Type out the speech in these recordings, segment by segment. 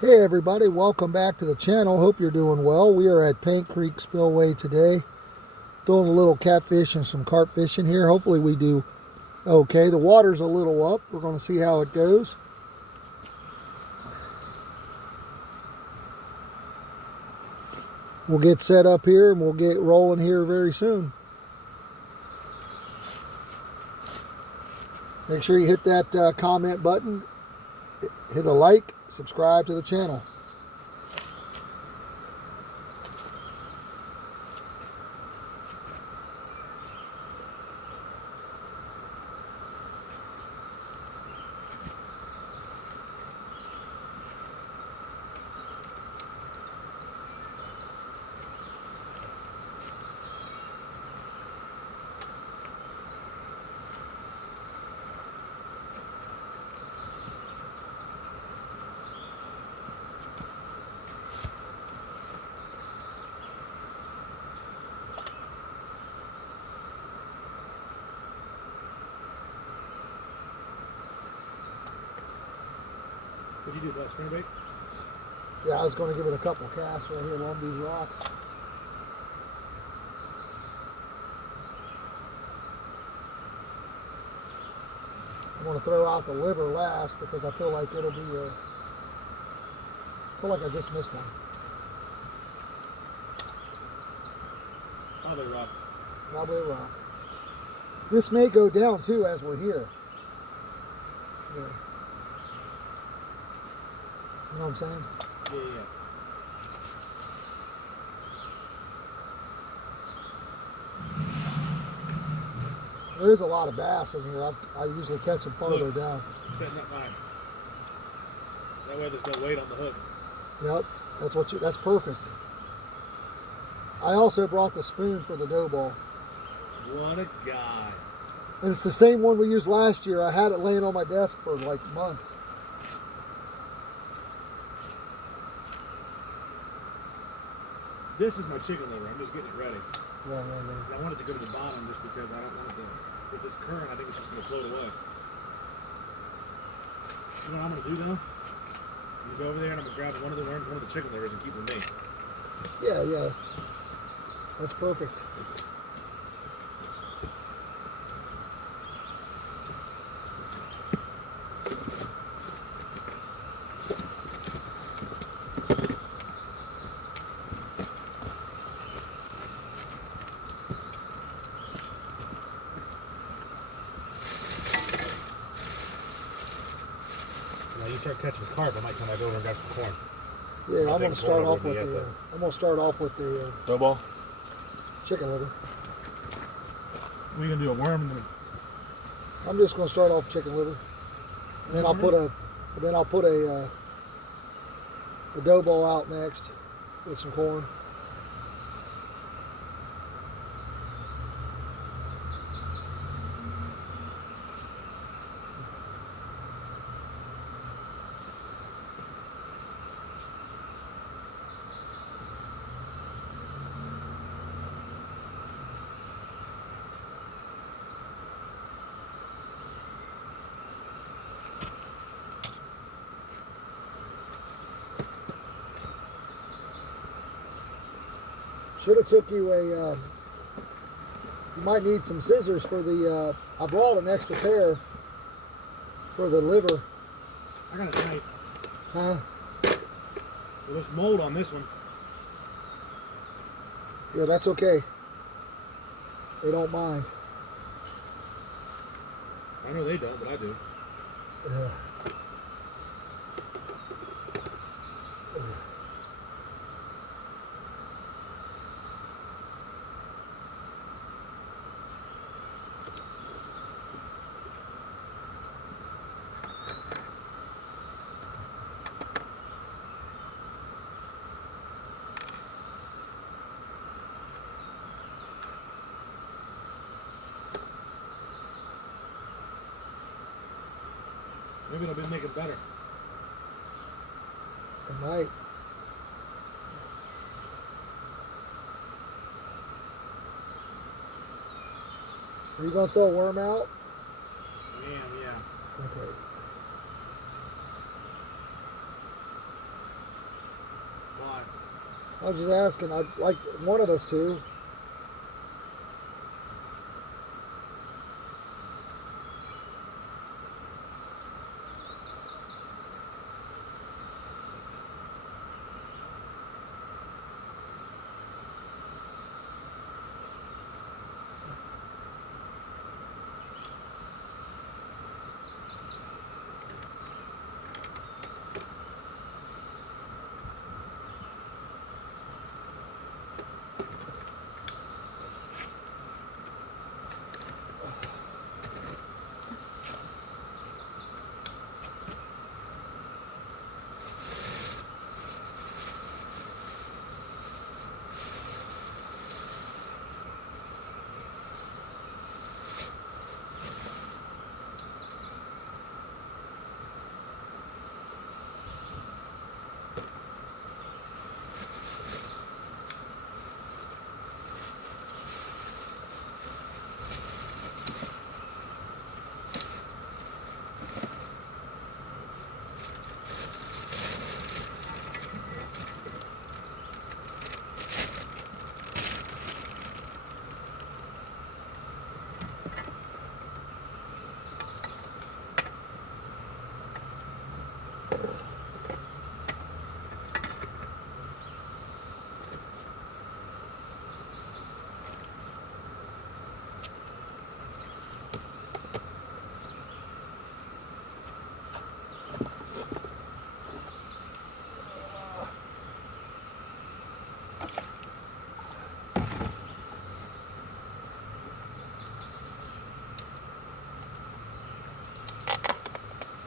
Hey everybody, welcome back to the channel. Hope you're doing well. We are at Paint Creek Spillway today, doing a little catfish and some carp fishing here. Hopefully we do okay. The water's a little up. We're going to see how it goes. We'll get set up here and we'll get rolling here very soon. Make sure you hit that comment button, hit a like, subscribe to the channel. What'd you do, that spinnerbait? Yeah, I was going to give it a couple casts right here along these rocks. I'm going to throw out the liver last because I feel like it'll be I feel like I just missed one. Probably rock. Probably a rock. This may go down too as we're here. Yeah. You know what I'm saying? Yeah. There is a lot of bass in here. I usually catch them farther down. Setting up mine. That way there's no weight on the hook. Yep, that's perfect. I also brought the spoon for the dough ball. What a guy. And it's the same one we used last year. I had it laying on my desk for like months. This is my chicken liver. I'm just getting it ready. Right. I want it to go to the bottom just because I don't want it to, with this current, I think it's just going to float away. You know what I'm going to do though? I'm going to go over there and I'm going to grab one of the worms, one of the chicken livers and keep them with me. Yeah. That's perfect. Now you start catching carp, I might come back over and grab some corn. Yeah, I'm going to start off with the Dough ball? chicken liver. We're going to do a worm and then I'm just going to start off chicken liver, and then I'll put a dough ball out next with some corn. Should have took you you might need some scissors for the, I brought an extra pair for the liver. I got a knife. Huh? Well, there's mold on this one. Yeah, that's okay. They don't mind. I know they don't, but I do. Yeah. Maybe it'll make it better. It might. Are you going to throw a worm out? I am, yeah. Okay. I was just asking. I like wanted us to.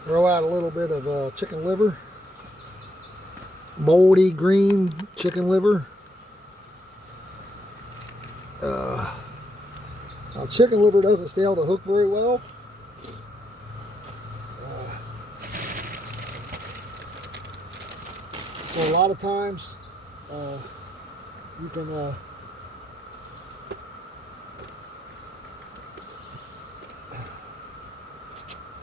Throw out a little bit of chicken liver, moldy green chicken liver. Now chicken liver doesn't stay on the hook very well. So a lot of times you can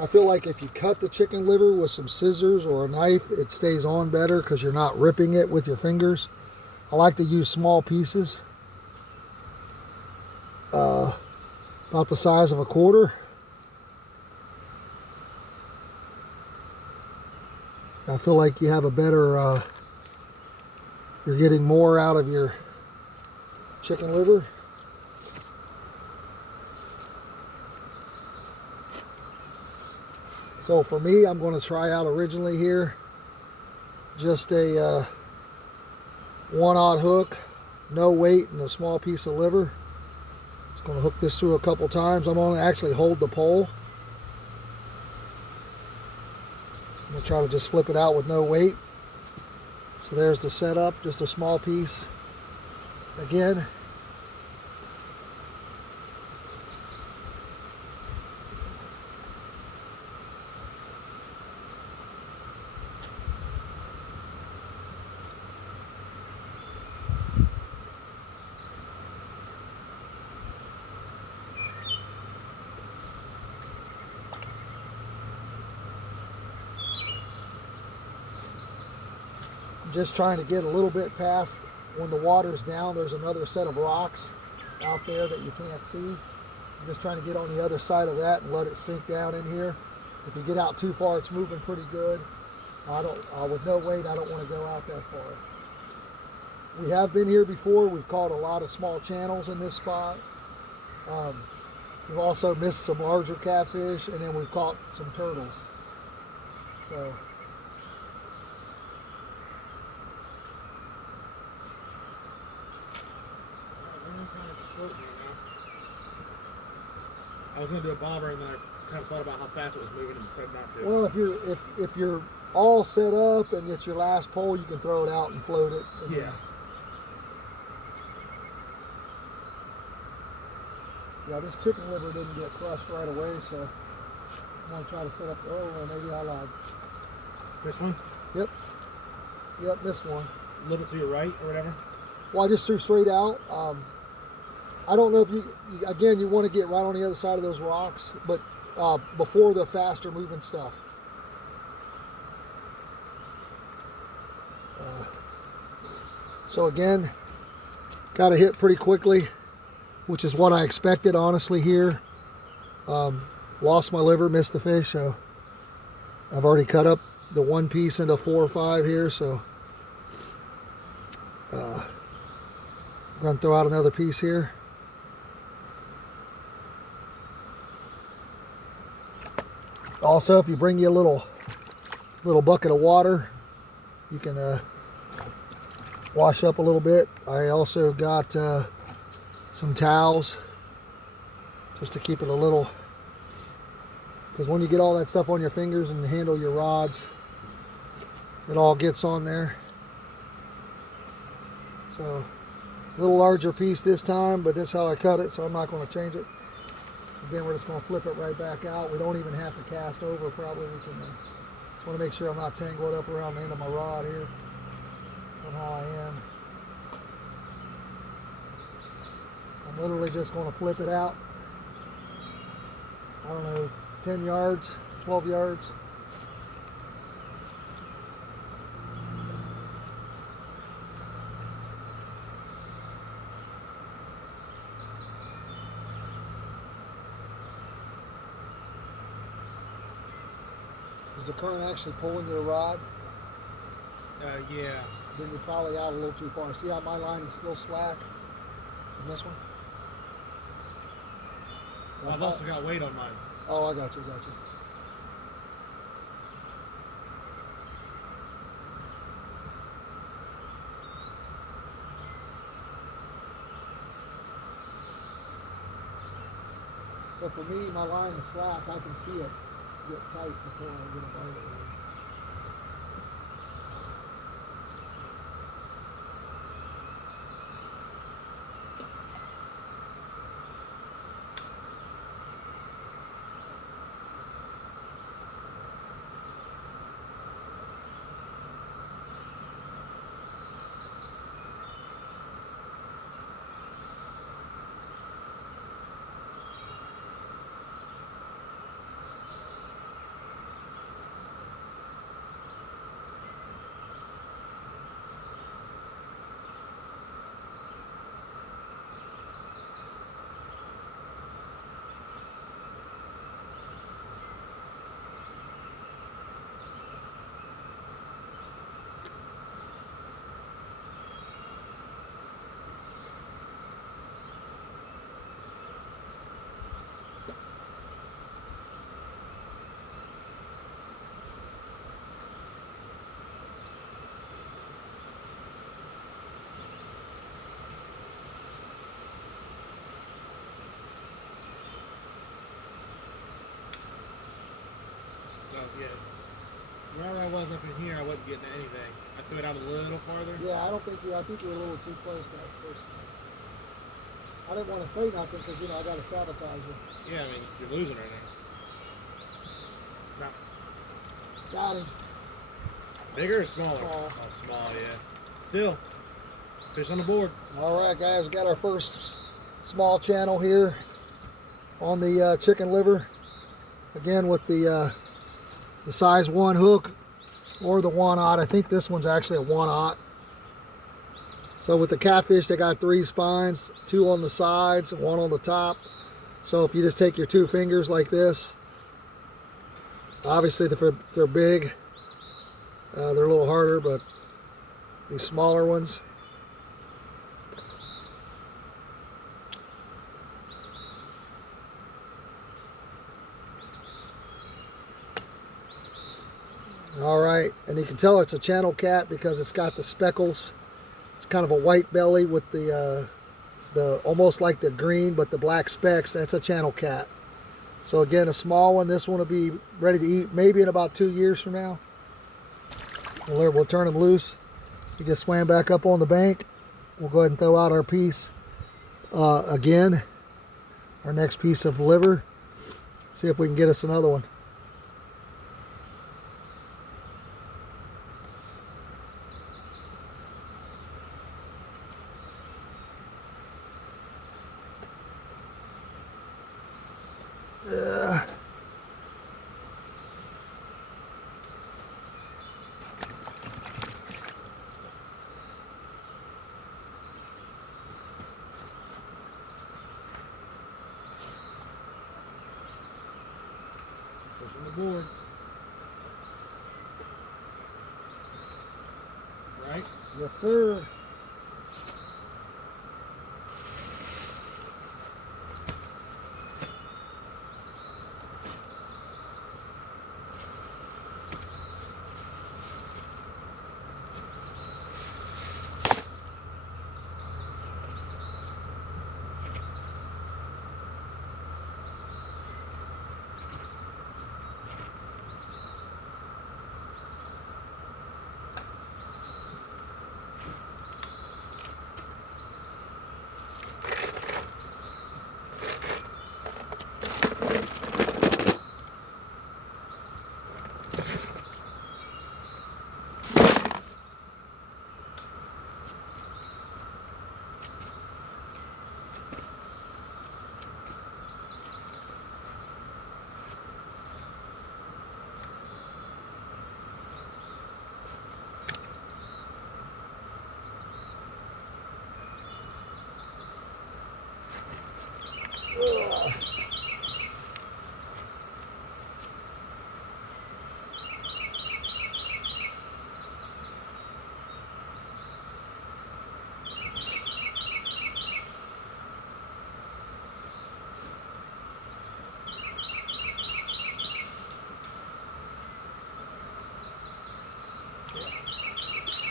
I feel like if you cut the chicken liver with some scissors or a knife, it stays on better because you're not ripping it with your fingers. I like to use small pieces, about the size of a quarter. I feel like you have a better, you're getting more out of your chicken liver. So for me, I'm going to try out originally here just a 1/0 hook, no weight, and a small piece of liver. Just going to hook this through a couple times. I'm going to actually hold the pole. I'm going to try to just flip it out with no weight. So there's the setup, just a small piece. Again, just trying to get a little bit past when the water's down. There's another set of rocks out there that you can't see. I'm just trying to get on the other side of that and let it sink down in here. If you get out too far, it's moving pretty good. With no weight, I don't want to go out that far. We have been here before. We've caught a lot of small channels in this spot. We've also missed some larger catfish, and then we've caught some turtles. So I was gonna do a bobber, and then I kind of thought about how fast it was moving and decided not to. well, if you're all set up and it's your last pole, you can throw it out and float it. Yeah. Yeah, this chicken liver didn't get crushed right away, so I'm gonna try to set up. Oh, maybe I lied. This one? Yep, missed one. A little to your right or whatever. Well, I just threw straight out. I don't know if again, you want to get right on the other side of those rocks, but before the faster moving stuff. So again, got to hit pretty quickly, which is what I expected, honestly, here. Lost my liver, missed the fish, so I've already cut up the one piece into 4 or 5 here, so I'm going to throw out another piece here. Also, if you bring you a little bucket of water, you can wash up a little bit. I also got some towels just to keep it a little, because when you get all that stuff on your fingers and handle your rods, it all gets on there. So a little larger piece this time, but that's how I cut it, so I'm not going to change it. Again, we're just going to flip it right back out. We don't even have to cast over, probably. We can just want to make sure I'm not tangled up around the end of my rod here. Somehow I am. I'm literally just going to flip it out. I don't know, 10 yards, 12 yards. Is the current actually pulling your rod? Yeah. Then you're probably out a little too far. See how my line is still slack in this one? Well, I've also got weight on mine. Oh, I got you, got you. So for me, my line is slack. I can see it get tight before I get a bite of it. Yeah. Wherever I was up in here, I wasn't getting anything. I threw it out a little farther. Yeah, I think you were a little too close that first time. I didn't want to say nothing because, I got to sabotage you. Yeah, I mean, you're losing right now. No. Got him. Bigger or smaller? Small. Oh, small, yeah. Still, fish on the board. All right, guys, we got our first small channel here on the chicken liver. Again, with the size 1 hook or the 1/0. I think this one's actually a 1/0. So with the catfish, they got 3 spines, 2 on the sides and 1 on the top. So if you just take your 2 fingers like this, obviously if they're big, they're a little harder, but these smaller ones, all right, and you can tell it's a channel cat because it's got the speckles. It's kind of a white belly with the almost like the green, but the black specks. That's a channel cat. So again, a small one. This one will be ready to eat maybe in about 2 years from now. We'll turn him loose. He just swam back up on the bank. We'll go ahead and throw out our piece again. Our next piece of liver. See if we can get us another one. Aboard. Right? Yes, sir. Ugh.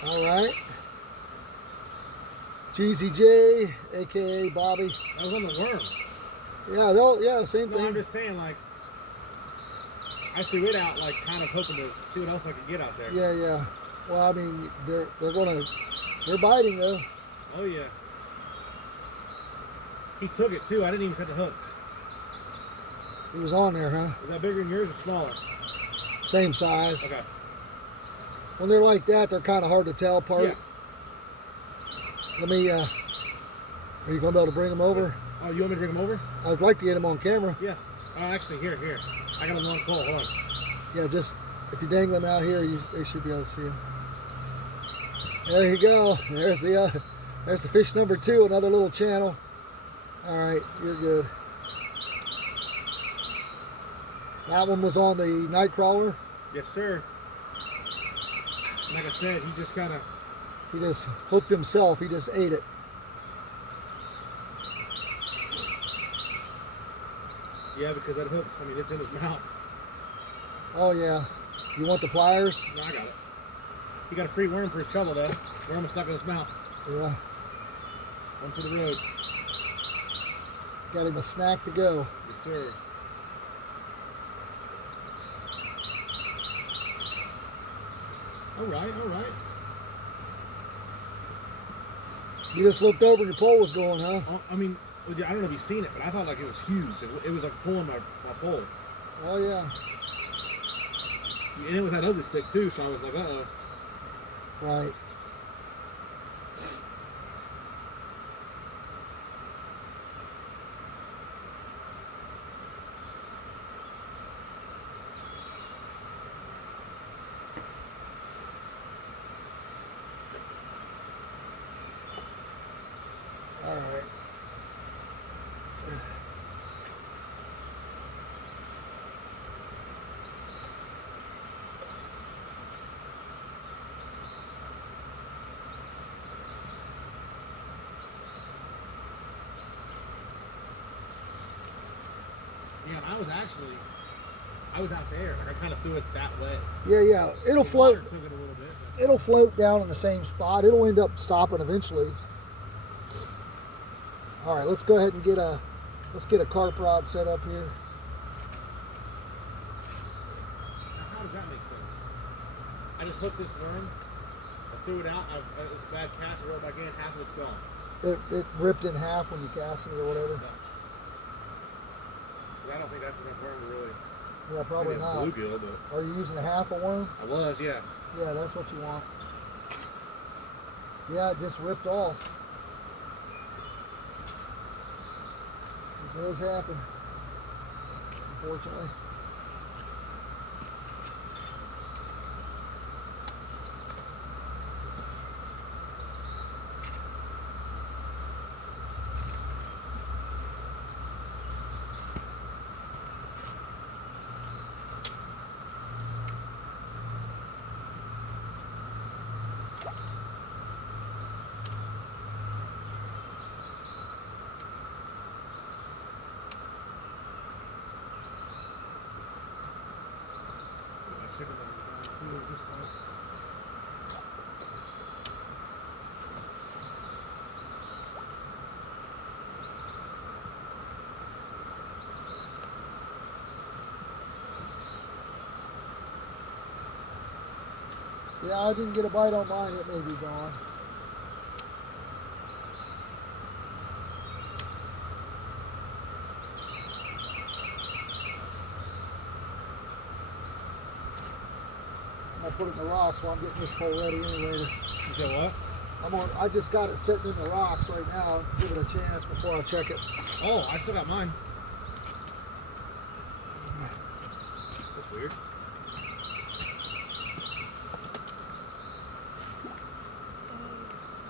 All right. Jeezy J, aka Bobby. That was on the worm. Yeah, same No, I'm thing. just saying, like, I threw it out, like, kind of hoping to see what else I could get out there. Yeah. Well, I mean, they're biting though. Oh, yeah. He took it, too. I didn't even set the hook. He was on there, huh? Was that bigger than yours or smaller? Same size. Okay. When they're like that, they're kind of hard to tell apart. Yeah. Let me, are you going to be able to bring them over? Oh, you want me to bring them over? I'd like to get them on camera. Yeah. Oh, actually, here. I got a long pole. Hold on. Yeah, just, if you dangle them out here, they should be able to see them. There you go. There's the fish number 2, another little channel. All right, you're good. That one was on the Nightcrawler. Yes, sir. Like I said, he just kind of... He just hooked himself. He just ate it. Yeah, because that hook's, I mean, it's in his mouth. Oh, yeah. You want the pliers? No, I got it. He got a free worm for his couple, though. Worm was stuck in his mouth. Yeah. One for the road. Got him a snack to go. Yes, sir. All right. You just looked over and your pole was going, huh? I mean, I don't know if you've seen it, but I thought like it was huge. It was like pulling my pole. Oh, yeah. And it was that other stick, too, so I was like, uh-oh. Right. All right. Yeah, and I was out there. Like I kind of threw it that way. Yeah. It'll The float. water took it a little bit. But... It'll float down in the same spot. It'll end up stopping eventually. All right, let's go ahead and get a carp rod set up here. Now, how does that make sense? I just hooked this worm. I threw it out. It was a bad cast. I rolled back in. Half of it's gone. It ripped in half when you cast it or whatever. Sucks. I don't think that's enough worm to really. Yeah, probably maybe a not. bluegill, but Are you using a half a worm? I was, yeah. Yeah, that's what you want. Yeah, it just ripped off. It does happen, unfortunately. Yeah, I didn't get a bite on mine. It may be gone. I'm gonna put it in the rocks while I'm getting this pole ready anyway. You said what? I just got it sitting in the rocks right now. Give it a chance before I check it. Oh, I still got mine. That's weird.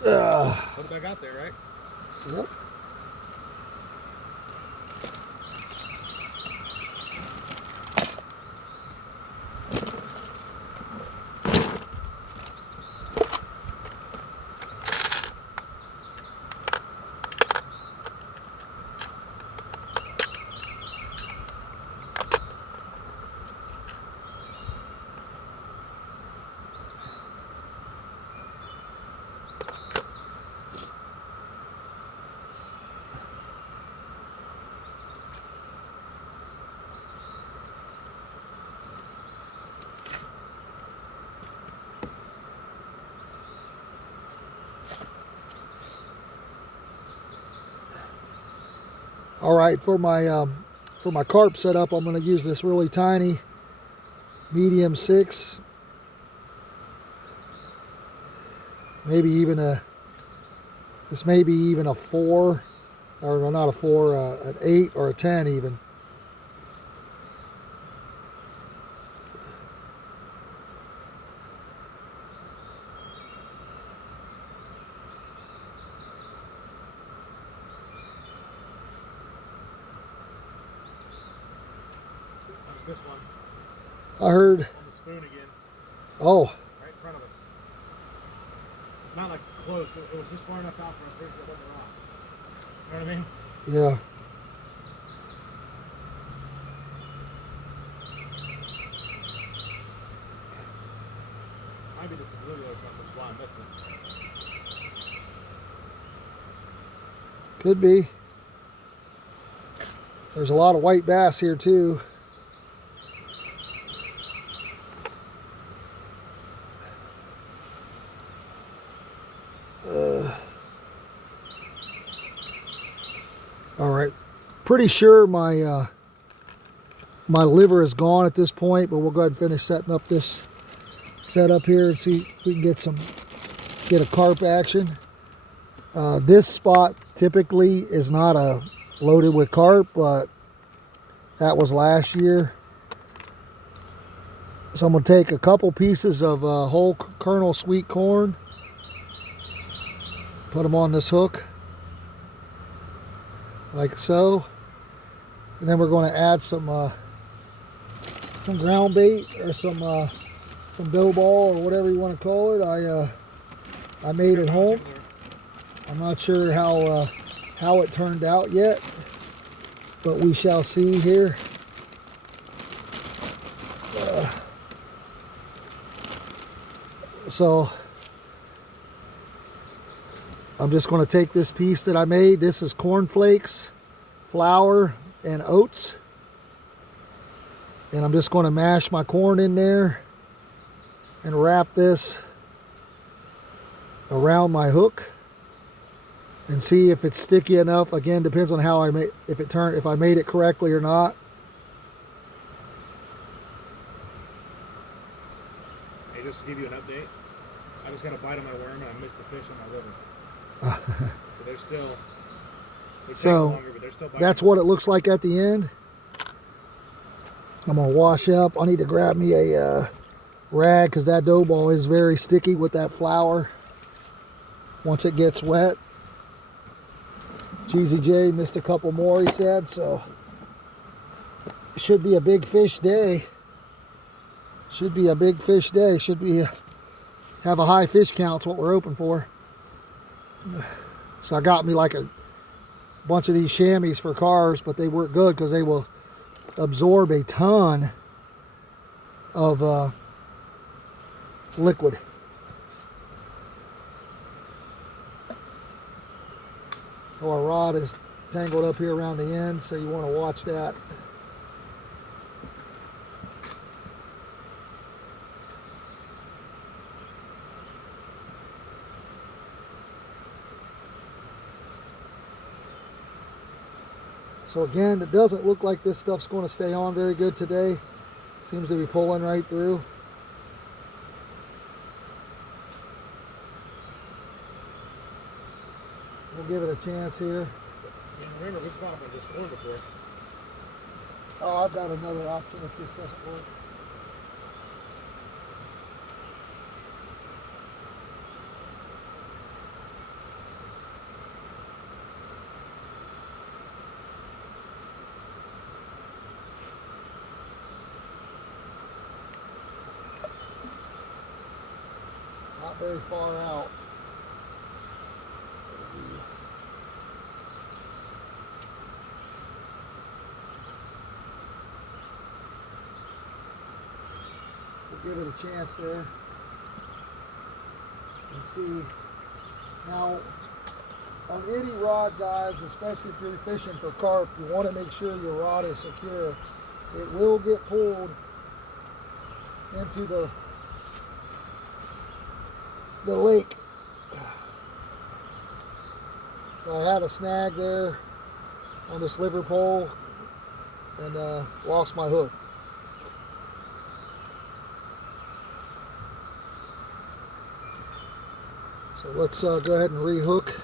Put it back out there, right? Yep. All right, for my carp setup, I'm going to use this really tiny medium 6, maybe even this may be even a 4, or not a 4, an 8 or a 10 even. This one. I heard. On the spoon again. Oh. Right in front of us. Not like close. It was just far enough out for a bridge that wasn't a rock. You know what I mean? Yeah. Might be just a bluegill or something. That's why I'm missing it. Could be. There's a lot of white bass here too. All right, pretty sure my my liver is gone at this point, but we'll go ahead and finish setting up this setup here and see if we can get a carp action. This spot typically is not loaded with carp, but that was last year. So I'm going to take a couple pieces of whole kernel sweet corn, put them on this hook like so, and then we're going to add some ground bait or some dough ball or whatever you want to call it. I made it home. I'm not sure how it turned out yet, but we shall see here. So I'm just going to take this piece that I made. This is cornflakes, flour, and oats. And I'm just going to mash my corn in there and wrap this around my hook and see if it's sticky enough. Again, depends on how if I made it correctly or not. Hey, just to give you an update, I just got a bite on my worm and I missed the fish on my liver. So they're still. Longer, but they're still biting. That's what it looks like at the end. I'm gonna wash up. I need to grab me a rag because that dough ball is very sticky with that flour once it gets wet. Cheesy J missed a couple more, he said, so it should be a big fish day. Should be a big fish day. Should be have a high fish count's what we're hoping for. So I got me like a bunch of these chamois for cars, but they work good because they will absorb a ton of liquid. So our rod is tangled up here around the end, so you want to watch that. So again, it doesn't look like this stuff's going to stay on very good today. Seems to be pulling right through. We'll give it a chance here. Yeah, remember, we've caught them in this corner before. Oh, I've got another option if this doesn't work. Not very far out. We'll give it a chance there and see. Now, on any rod, guys, especially if you're fishing for carp, you want to make sure your rod is secure. It will get pulled into the lake. So I had a snag there on this liver pole and lost my hook. So let's go ahead and rehook.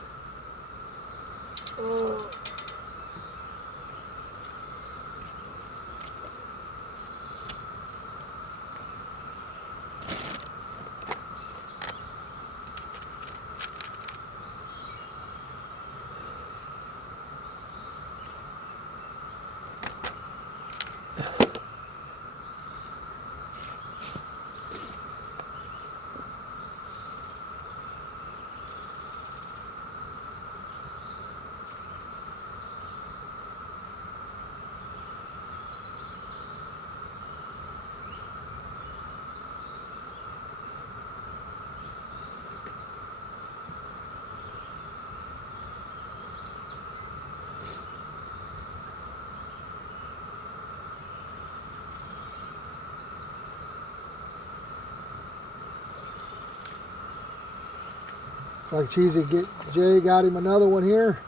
Looks like Cheesy Jay got him another one here.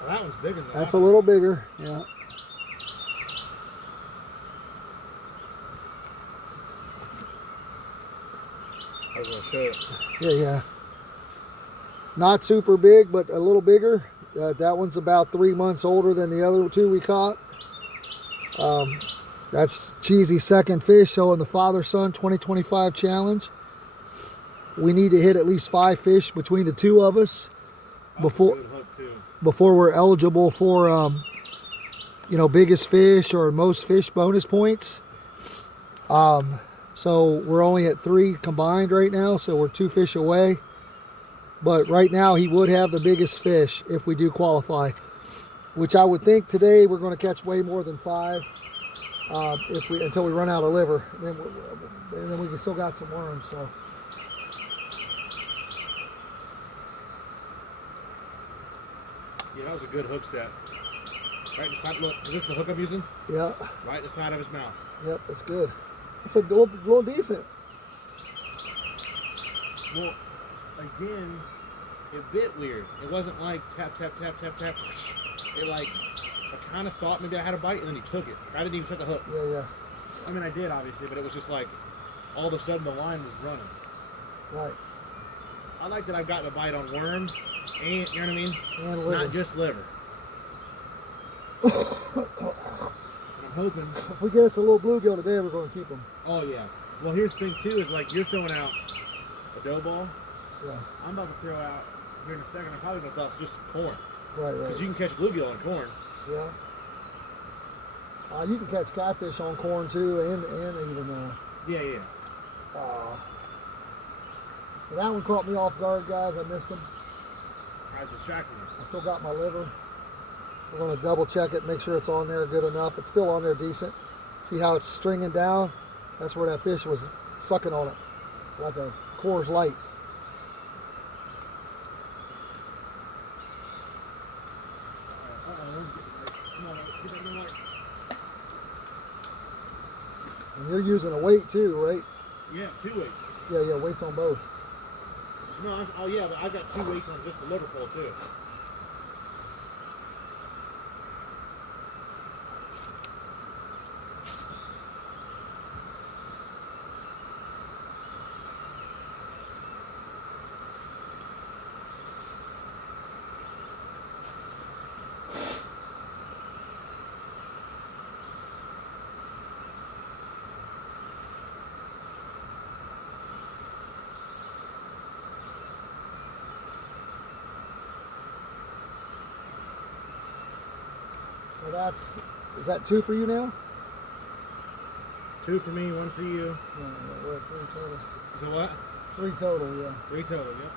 Well, that one's bigger than that. That's a little bigger, yeah. I was going to show it. Yeah. Not super big, but a little bigger. That one's about 3 months older than the other two we caught. That's Cheesy's second fish, so in the Father-Son 2025 challenge. We need to hit at least 5 fish between the two of us before we're eligible for biggest fish or most fish bonus points. So we're only at 3 combined right now, so we're 2 fish away. But right now he would have the biggest fish if we do qualify, which I would think today we're going to catch way more than 5 until we run out of liver. And then we still got some worms. So. Yeah, that was a good hook set. Right beside, look, is this the hook I'm using? Yeah. Right in the side of his mouth. Yep, that's good. It's a little decent. Well, again, it bit weird. It wasn't like tap, tap, tap, tap, tap. It like, I kind of thought maybe I had a bite, and then he took it. I didn't even set the hook. Yeah. I mean, I did, obviously, but it was just like, all of a sudden the line was running. Right. I like that I've gotten a bite on worm, and, you know what I mean? And liver. Not just liver. I'm hoping. If we get us a little bluegill today, we're going to keep them. Oh, yeah. Well, here's the thing, too, is like you're throwing out a dough ball. Yeah. I'm about to throw out, here in a second, I'm probably going to toss just corn. Right. Because you can catch bluegill on corn. Yeah. You can catch catfish on corn, too, and even... Yeah. So that one caught me off guard, guys. I missed him. I was distracting you. I still got my liver. We're going to double check it, make sure it's on there good enough. It's still on there decent. See how it's stringing down? That's where that fish was sucking on it, like a Coors Light. And you're using a weight too, right? Yeah, 2 weights. Yeah, weights on both. No, but I've got 2 weights on just the liver pole too. So is that 2 for you now? 2 for me, 1 for you. Yeah, we're at 3 total. So what? 3 total, yeah. 3 total, yep.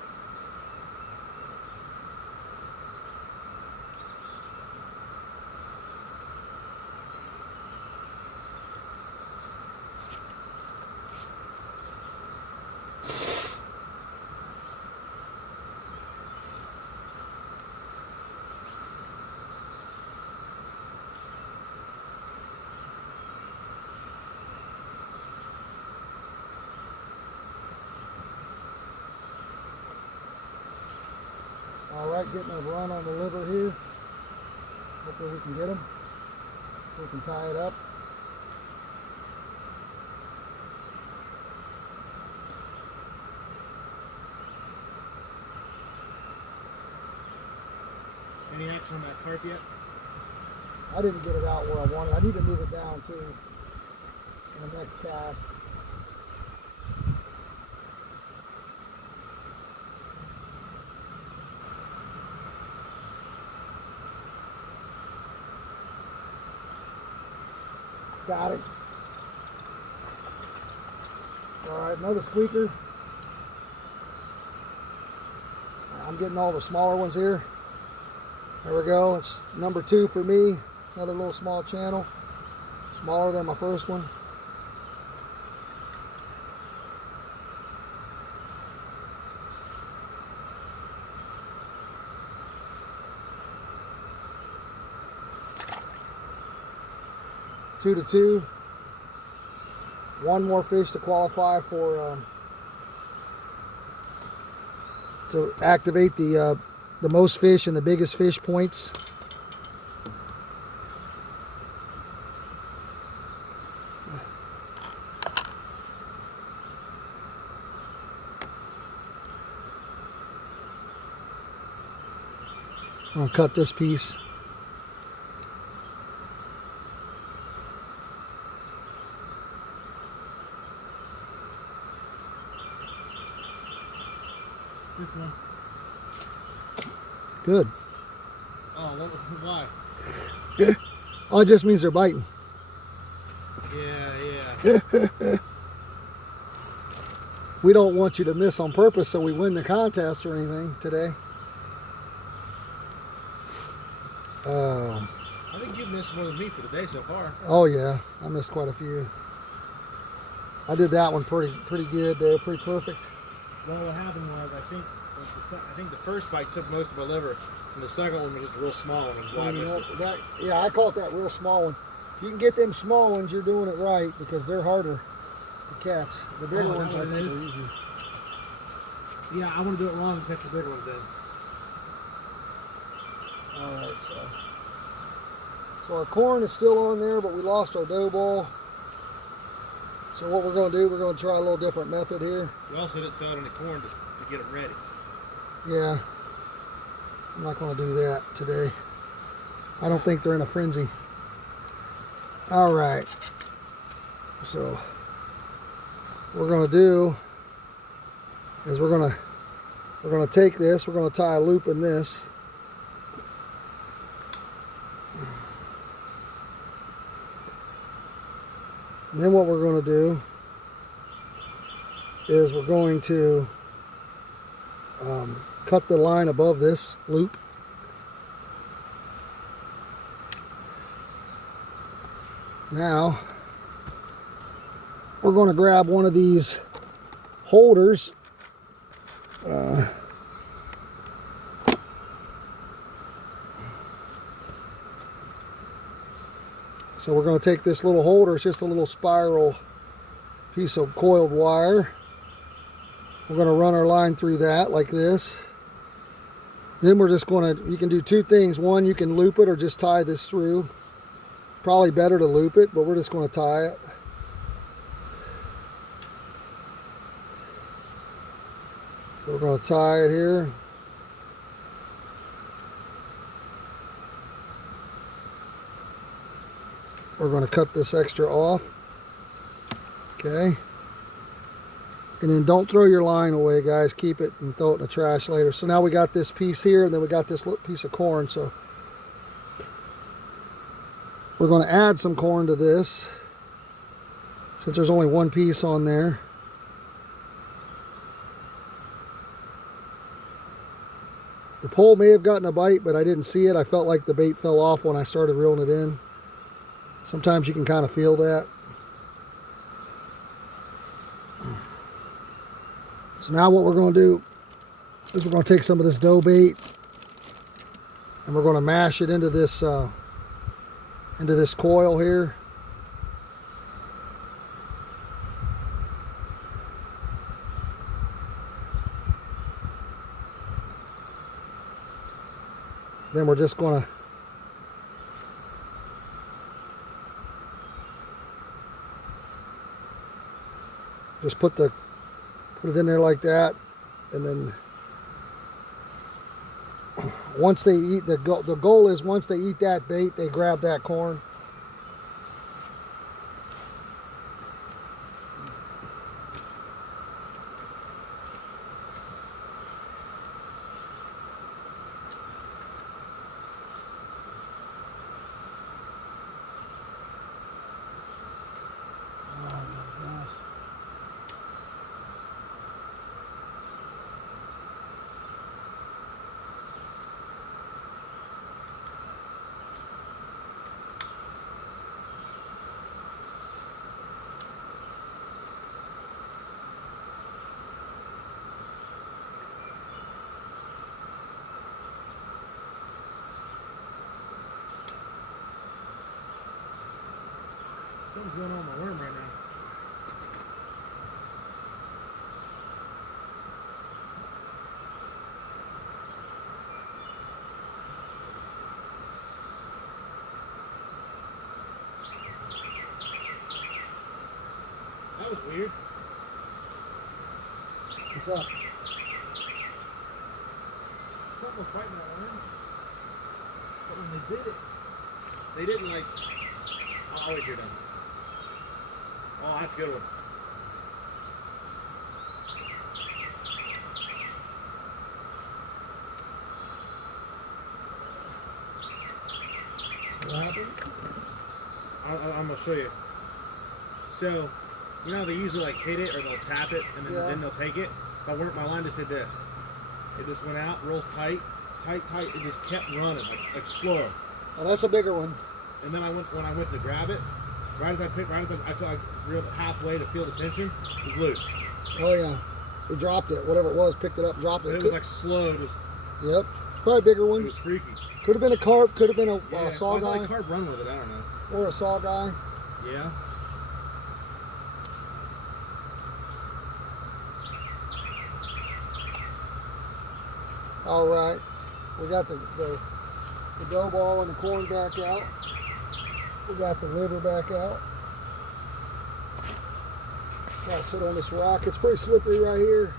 All right, getting a run on the liver here. Hopefully we can get them. We can tie it up. Any action on that carp yet? I didn't get it out where I wanted. I need to move it down too in the next cast. Got it. All right, another squeaker. I'm getting all the smaller ones here. There we go. It's number 2 for me. Another little small channel. Smaller than my first one. Two to 2. One more fish to qualify for to activate the most fish and the biggest fish points. I'm going to cut this piece. This one. Good. Oh, why? Oh, it just means they're biting. Yeah. We don't want you to miss on purpose so we win the contest or anything today. I think you've missed more than me for the day so far. Oh yeah, I missed quite a few. I did that one pretty good there, pretty perfect. Well, what happened was I think the first bite took most of my liver, and the second one was just a real small one. Is why I missed it. Yeah, I call it that real small one. If you can get them small ones, you're doing it right because they're harder to catch. The bigger ones, I think, are easier. Yeah, I want to do it wrong and catch the bigger ones then. All right, so our corn is still on there, but we lost our dough ball. So what we're going to do, we're going to try a little different method here. We also didn't throw it in the corn to get them ready. Yeah, I'm not going to do that today. I don't think they're in a frenzy. All right, so what we're going to do is we're going to take this, we're going to tie a loop in this. And then what we're going to do is we're going to cut the line above this loop. Now we're going to grab one of these holders. So we're going to take this little holder, it's just a little spiral piece of coiled wire. We're going to run our line through that like this. Then we're just going to, you can do two things. One, you can loop it or just tie this through. Probably better to loop it, but we're just going to tie it. So we're going to tie it here. We're going to cut this extra off. Okay. And then don't throw your line away, guys. Keep it and throw it in the trash later. So now we got this piece here, and then we got this little piece of corn. So We're going to add some corn to this since there's only one piece on there. The pole may have gotten a bite, but I didn't see it. I felt like the bait fell off when I started reeling it in. Sometimes you can kind of feel that. So now what we're going to do is we're going to take some of this dough bait and we're going to mash it into this coil here. Then we're just going to just put it in there like that, and then once they eat, the goal is once they eat that bait, they grab that corn. Something's going on with my worm right now. That was weird. What's up? Something was fighting that worm. But when they did it, they didn't like. I'll wait till you're done. Oh, that's a good one. What happened? I'm gonna show you. So, you know how they usually like hit it or they'll tap it and then they'll take it. My line just did this. It just went out, rolls tight. It just kept running like slow. Oh, that's a bigger one. And then when I went to grab it, right as I reeled it halfway to feel the tension, it was loose. Oh yeah, it dropped it. Whatever it was, picked it up, dropped it. It was like slow. Yep, probably a bigger It one. was freaky. Could have been a carp. Could have been a saw I thought guy. a carp run with it. I don't know. Or a saw guy. Yeah. All right, we got the dough ball and the corn back out. We got the liver back out. Gotta sit on this rock. It's pretty slippery right here.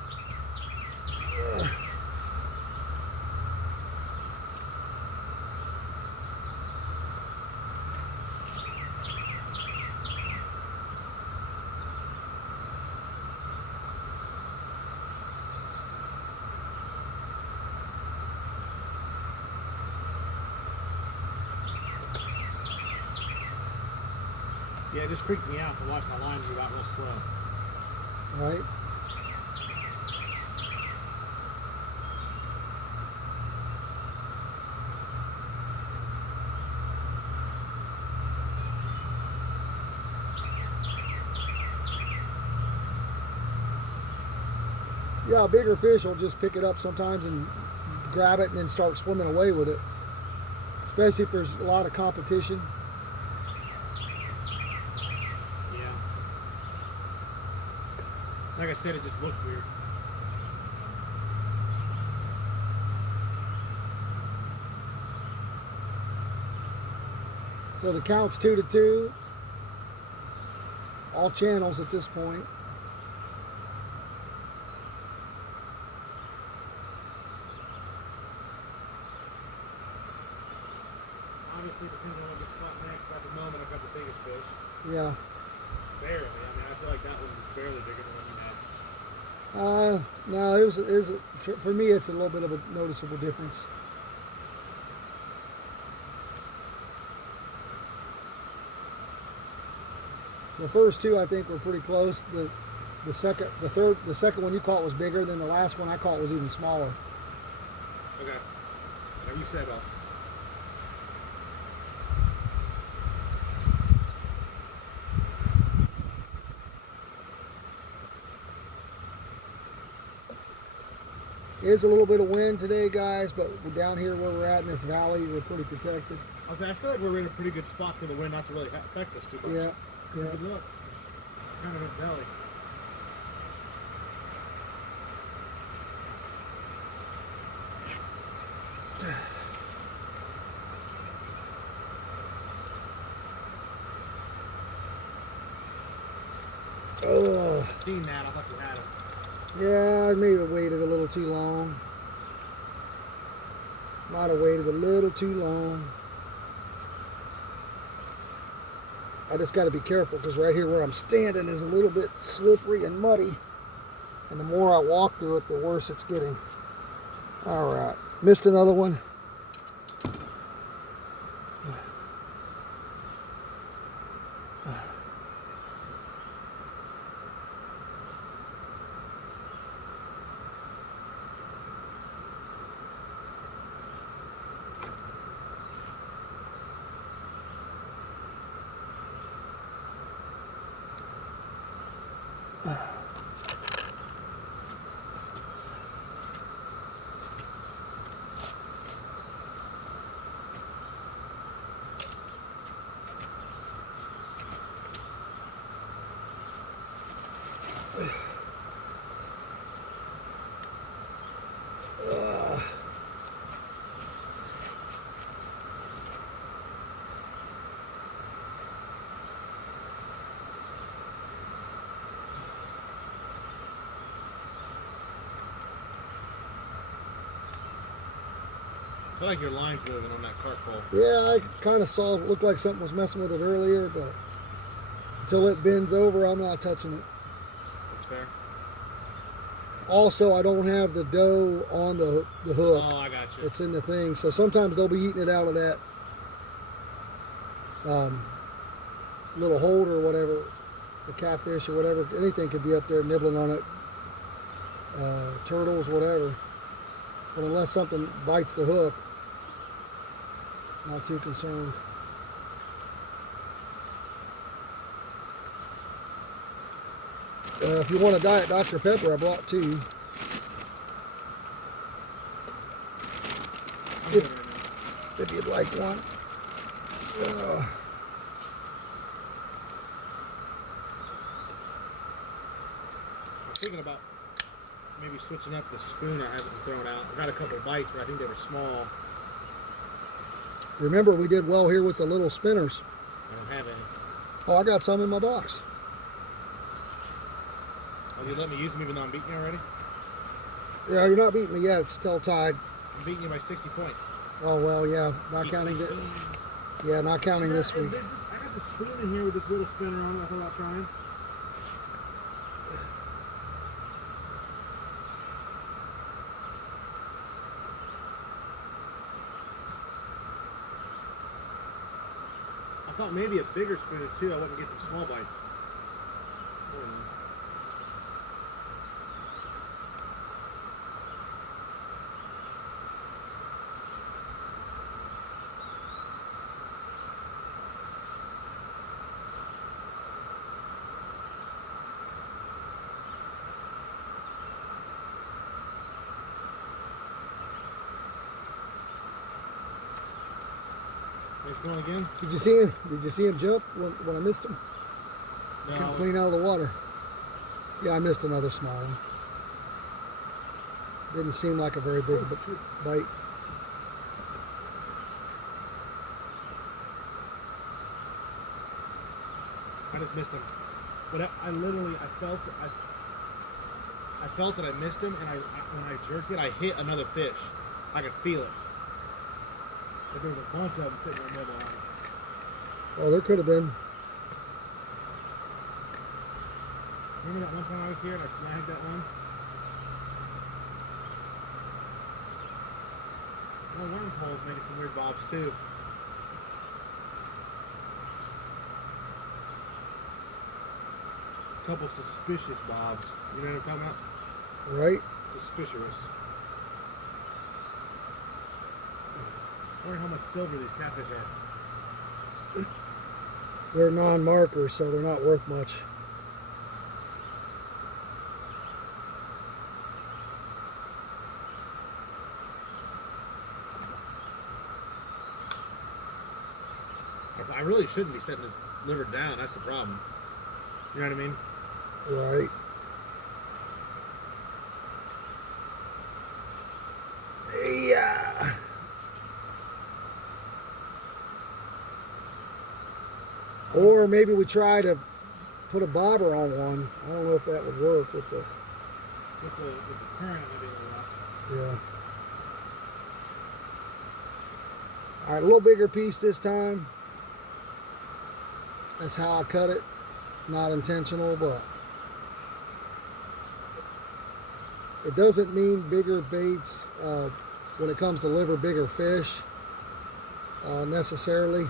Yeah, it just freaked me out to watch my line move out real slow. Right. Yeah, a bigger fish will just pick it up sometimes and grab it and then start swimming away with it. Especially if there's a lot of competition. Yeah. Like I said, it just looked weird. So the count's 2-2. All channels at this point. Obviously, depending on what gets caught next, at the moment I've got the biggest fish. Yeah. Barely. I mean, I feel like that one was barely bigger than what you had. No, it was for me it's a little bit of a noticeable difference. The first two I think were pretty close. The second one you caught was bigger than the last one I caught was even smaller. Okay. Whatever you say, boss. Is a little bit of wind today, guys, but we're down here where we're at in this valley, we're pretty protected. I feel like we're in a pretty good spot for the wind not to really affect us too much. Yeah, yeah. Good look. Kind of a valley. Oh. I seen that. I thought you had him. Yeah, I maybe waited a little too long. Might have waited a little too long. I just got to be careful because right here where I'm standing is a little bit slippery and muddy. And the more I walk through it, the worse it's getting. All right. Missed another one. I feel like your line's moving on that cart pole. Yeah, I kind of saw it looked like something was messing with it earlier, but until it bends over, I'm not touching it. That's fair. Also, I don't have the dough on the hook. Oh, I got you. It's in the thing, so sometimes they'll be eating it out of that little holder or whatever, the catfish or whatever. Anything could be up there nibbling on it. Turtles, whatever. But unless something bites the hook, not too concerned. If you want a Diet Dr. Pepper, I brought two. If you'd like one. I'm thinking about maybe switching up the spoon I haven't thrown out. I got a couple bites, but I think they were small. Remember, we did well here with the little spinners. I don't have any. Oh, I got some in my box. Oh, you let me use them even though I'm beating you already? Yeah, you're not beating me yet. It's still tied. I'm beating you by 60 points. Oh, well, yeah. Not counting it. Yeah, not counting this week. I got the spoon in here with this little spinner on it. I thought about trying. I thought maybe a bigger spoon too. I wouldn't get the small bites. Nice one again. Did you see him? Did you see him jump when I missed him? No. Come clean out of the water. Yeah, I missed another small one. Didn't seem like a very big bite. I just missed him. But I literally felt that I missed him, and when I jerked it, I hit another fish. I could feel it. But there was a bunch of them sitting in the middle on it. Oh, there could have been. Remember that one time I was here and I snagged that one? Well, wormhole's making some weird bobs too. couple suspicious bobs. You know what I'm talking about? Right? Suspicious. I wonder how much silver these catfish have. They're non-markers, so they're not worth much. I really shouldn't be setting this liver down. That's the problem. You know what I mean? Right. Yeah. Or maybe we try to put a bobber on one. I don't know if that would work with the... With the current, maybe a lot. Yeah. All right, a little bigger piece this time. That's how I cut it. Not intentional, but it doesn't mean bigger baits when it comes to liver, bigger fish necessarily.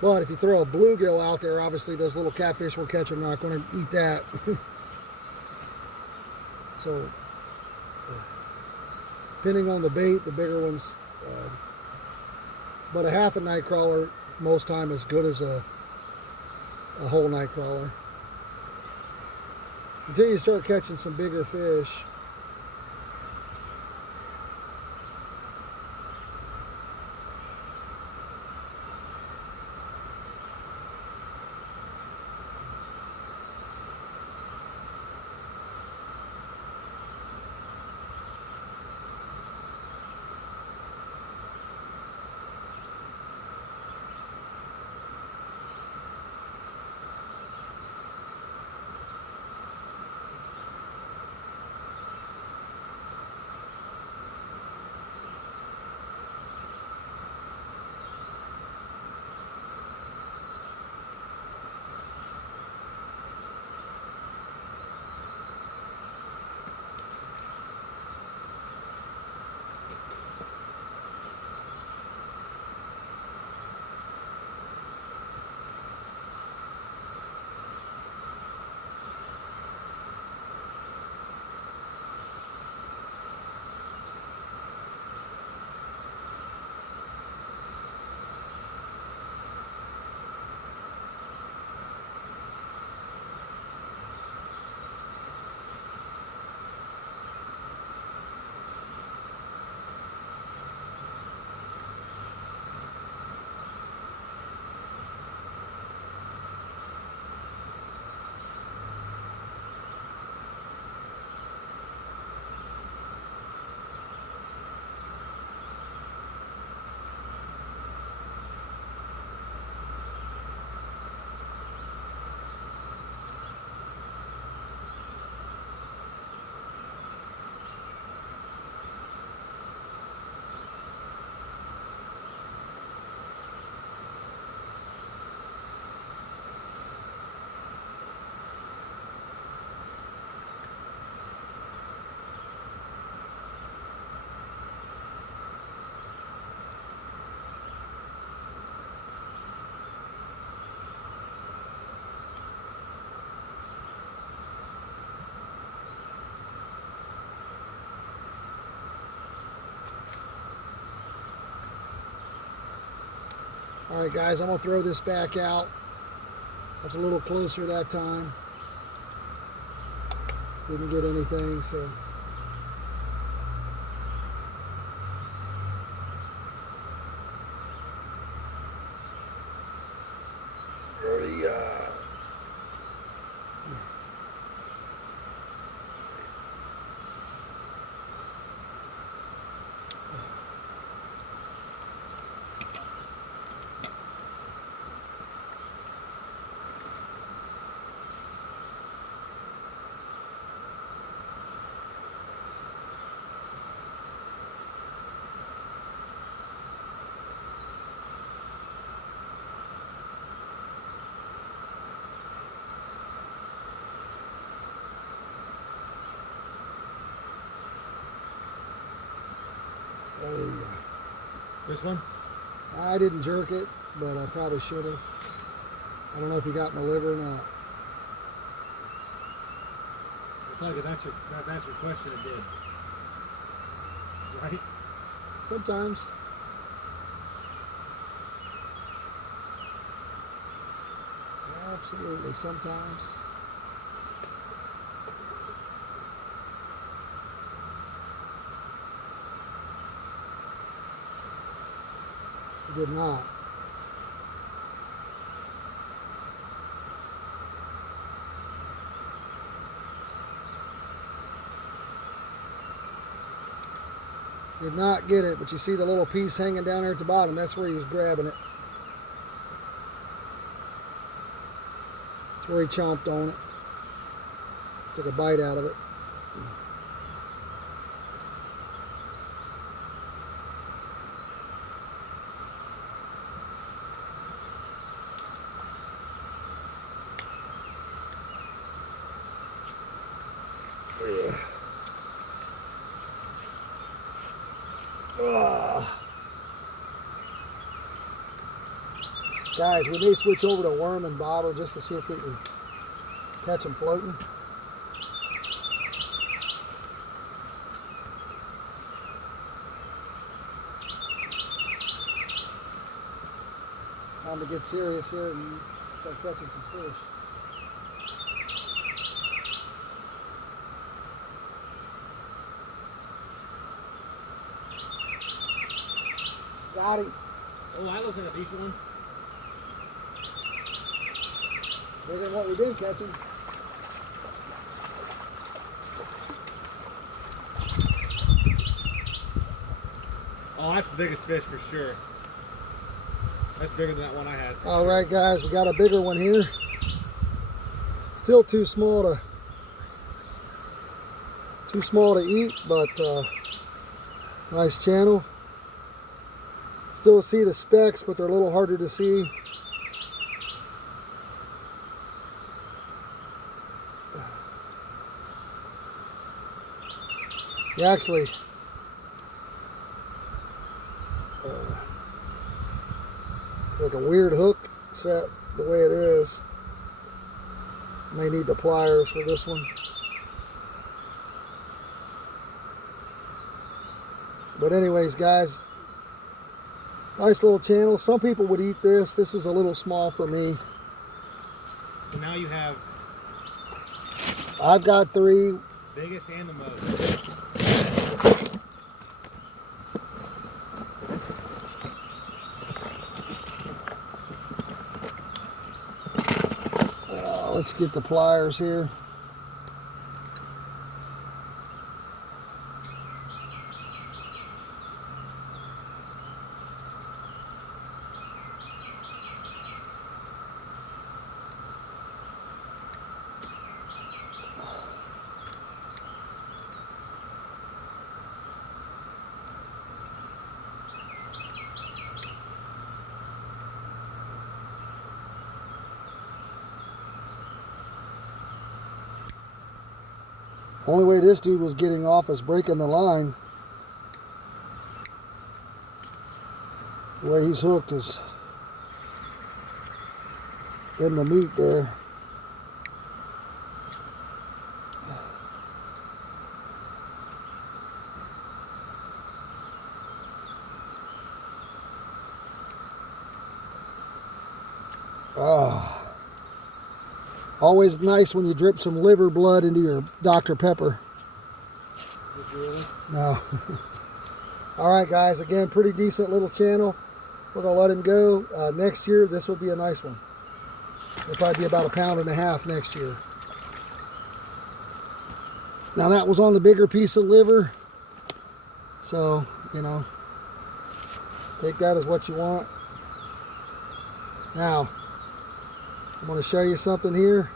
But if you throw a bluegill out there, obviously those little catfish we're catching are not going to eat that. So, depending on the bait, the bigger ones. But a half a night crawler most time as good as a whole night crawler. Until you start catching some bigger fish. All right, guys, I'm going to throw this back out. That's a little closer that time. Didn't get anything, so... Oh, yeah. This one? I didn't jerk it, but I probably should have. I don't know if he got in the liver or not. It's like if that's your question, it did. Right? Sometimes. Absolutely, sometimes. He did not. Did not get it, but you see the little piece hanging down there at the bottom. That's where he was grabbing it. That's where he chomped on it. Took a bite out of it. Guys, we may switch over to worm and bobber just to see if we can catch them floating. Time to get serious here and start catching some fish. Got him. Oh, that looks like a decent one. Bigger than what we've been catching. Oh, that's the biggest fish for sure. That's bigger than that one I had. All right, guys, we got a bigger one here. Still too small to eat, but nice channel. Still see the specks, but they're a little harder to see. He actually like a weird hook set the way it is. May need the pliers for this one. But anyways, guys, nice little channel. Some people would eat this. This is a little small for me. So now you have... I've got 3. Biggest and the most. Let's get the pliers here. Only way this dude was getting off is breaking the line. The way he's hooked is in the meat there. Ah. Always nice when you drip some liver blood into your Dr. Pepper. Really? No. All right, guys. Again, pretty decent little channel. We're going to let him go. Next year, this will be a nice one. It'll probably be about 1.5 pounds next year. Now, that was on the bigger piece of liver. So, you know, take that as what you want. Now, I'm going to show you something here.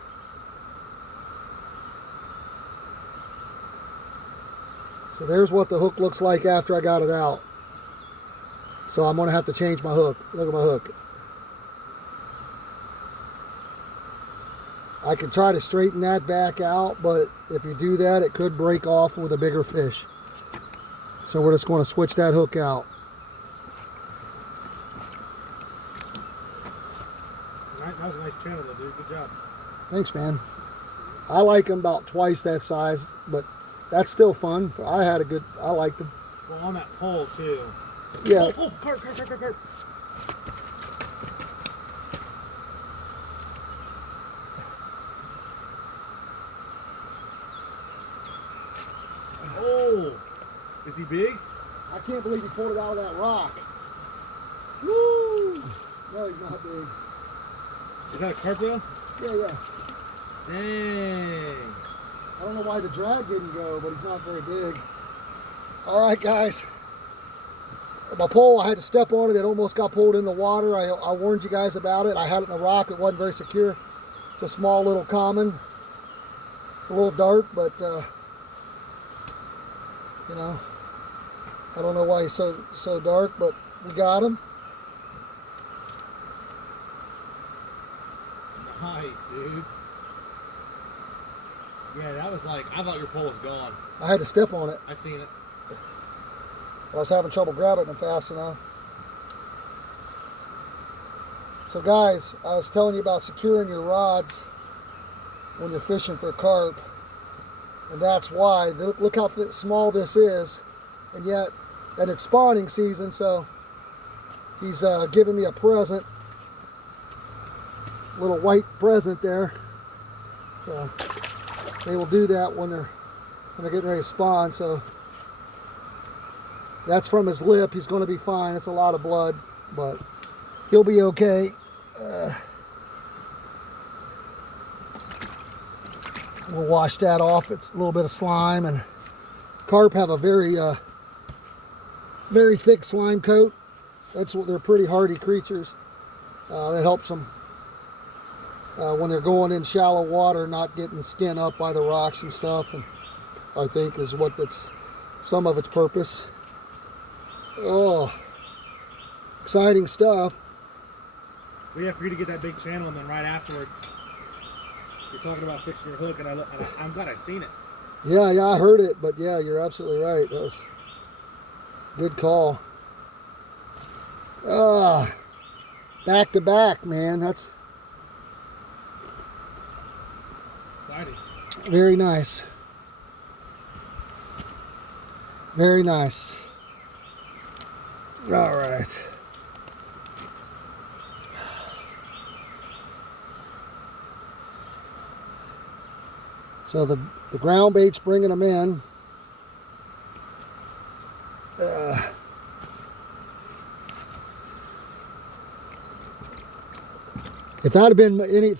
So there's what the hook looks like after I got it out. So I'm going to have to change my hook. Look at my hook. I could try to straighten that back out, but if you do that, it could break off with a bigger fish. So we're just going to switch that hook out. That was a nice channel, though, dude. Good job. Thanks, man. I like them about twice that size, but that's still fun. I liked them. Well, on that pole, too. Yeah. Oh, carp. Oh, is he big? I can't believe he pulled it out of that rock. Woo! No, he's not big. Is that a carp, though? Yeah. Dang. I don't know why the drag didn't go, but he's not very big. All right, guys. My pole, I had to step on it. It almost got pulled in the water. I warned you guys about it. I had it in a rock. It wasn't very secure. It's a small little common. It's a little dark, but, you know, I don't know why he's so dark, but we got him. Nice, dude. Yeah, that was like, I thought your pole was gone. I had to step on it. I seen it. I was having trouble grabbing it fast enough. So guys, I was telling you about securing your rods when you're fishing for carp. And that's why. Look how small this is. And yet, and it's spawning season, so he's giving me a present. Little white present there. So they will do that when they're getting ready to spawn. So that's from his lip. He's going to be fine. It's a lot of blood, but he'll be okay. We'll wash that off. It's a little bit of slime, and carp have a very thick slime coat. They're pretty hardy creatures. That helps them when they're going in shallow water, not getting skin up by the rocks and stuff. And I think is what that's some of its purpose. Oh, exciting stuff. We have for you to get that big channel, and then right afterwards, you're talking about fixing your hook, and I'm glad I seen it. Yeah, I heard it, but yeah, you're absolutely right. That was a good call. Back to back, man. That's Exciting. very nice. Very nice. All right. So the ground bait's bringing them in. If that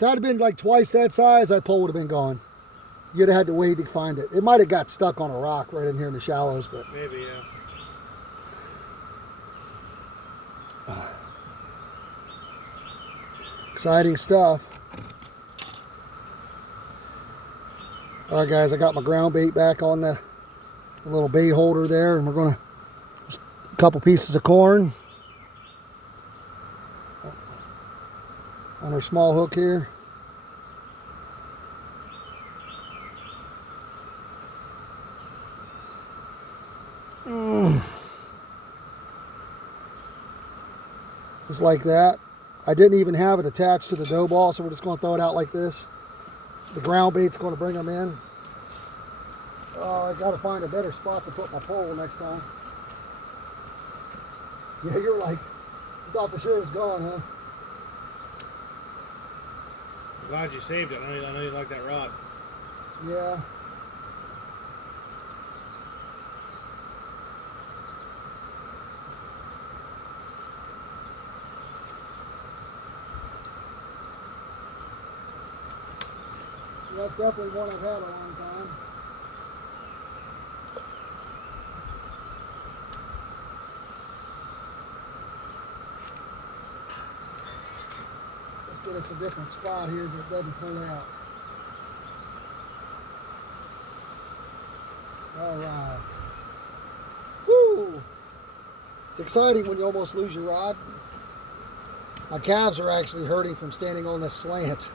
had been like twice that size, that pole would have been gone. You'd have had to wait to find it. It might have got stuck on a rock right in here in the shallows, but maybe, yeah. Exciting stuff. All right, guys, I got my ground bait back on the little bait holder there, and we're gonna a couple pieces of corn on our small hook here. Just like that. I didn't even have it attached to the dough ball, so we're just going to throw it out like this. The ground bait's going to bring them in. Oh, I got to find a better spot to put my pole next time. Yeah, you're like, you thought for sure it was gone, huh? I'm glad you saved it. I know you like that rod. Yeah. That's definitely one I've had a long time. Let's get us a different spot here that doesn't pull out. All right. Woo! It's exciting when you almost lose your rod. My calves are actually hurting from standing on this slant.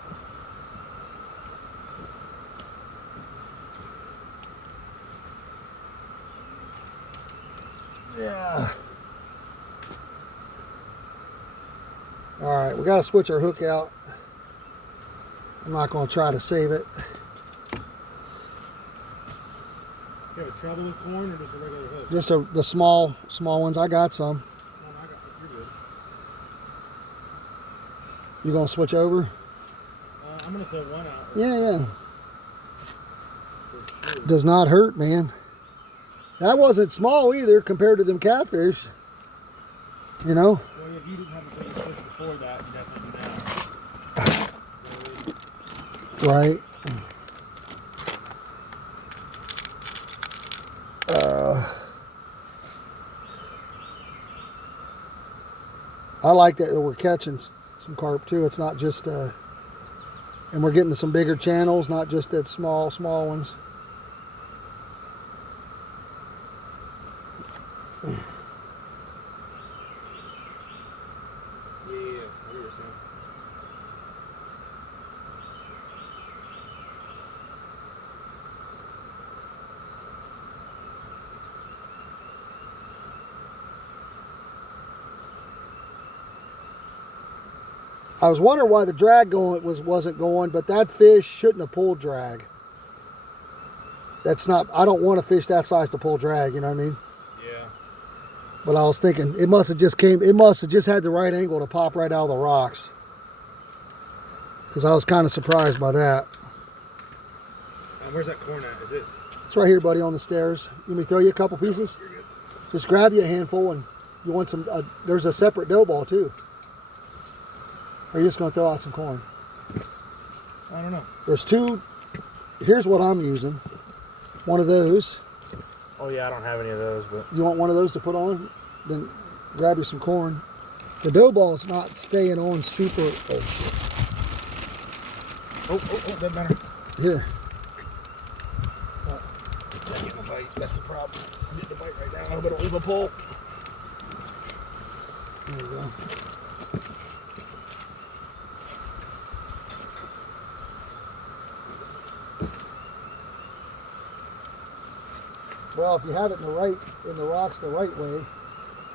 Yeah. All right, we got to switch our hook out. I'm not going to try to save it. You have a trouble with corn or just a regular hook? Just the small ones. I got some. No, I got it. You're good. You going to switch over? I'm going to throw one out. Yeah. For sure. Does not hurt, man. That wasn't small either compared to them catfish. You know? Well, if you didn't have a big fish before that, you definitely do now. Right. I like that we're catching some carp too. It's not just, and we're getting to some bigger channels, not just that small ones. Yeah, I hear you saying. I was wondering why the drag wasn't going, but that fish shouldn't have pulled drag. That's not, I don't want a fish that size to pull drag, you know what I mean? Yeah. But I was thinking it must have just had the right angle to pop right out of the rocks. Because I was kind of surprised by that. Where's that corn at? Is it? It's right here, buddy, on the stairs. You want me to throw you a couple pieces? You're good. Just grab you a handful, and you want some, there's a separate dough ball too. Or are you just going to throw out some corn? I don't know. There's two. Here's what I'm using. One of those. Oh yeah, I don't have any of those, but You want one of those to put on? Then grab you some corn. The dough ball is not staying on super. Oh shit. Doesn't matter. Here. I'm getting a bite. That's the problem. I'm getting a bite right now. I hope I don't leave a pull. There you go. Well, if you have it in the rocks the right way.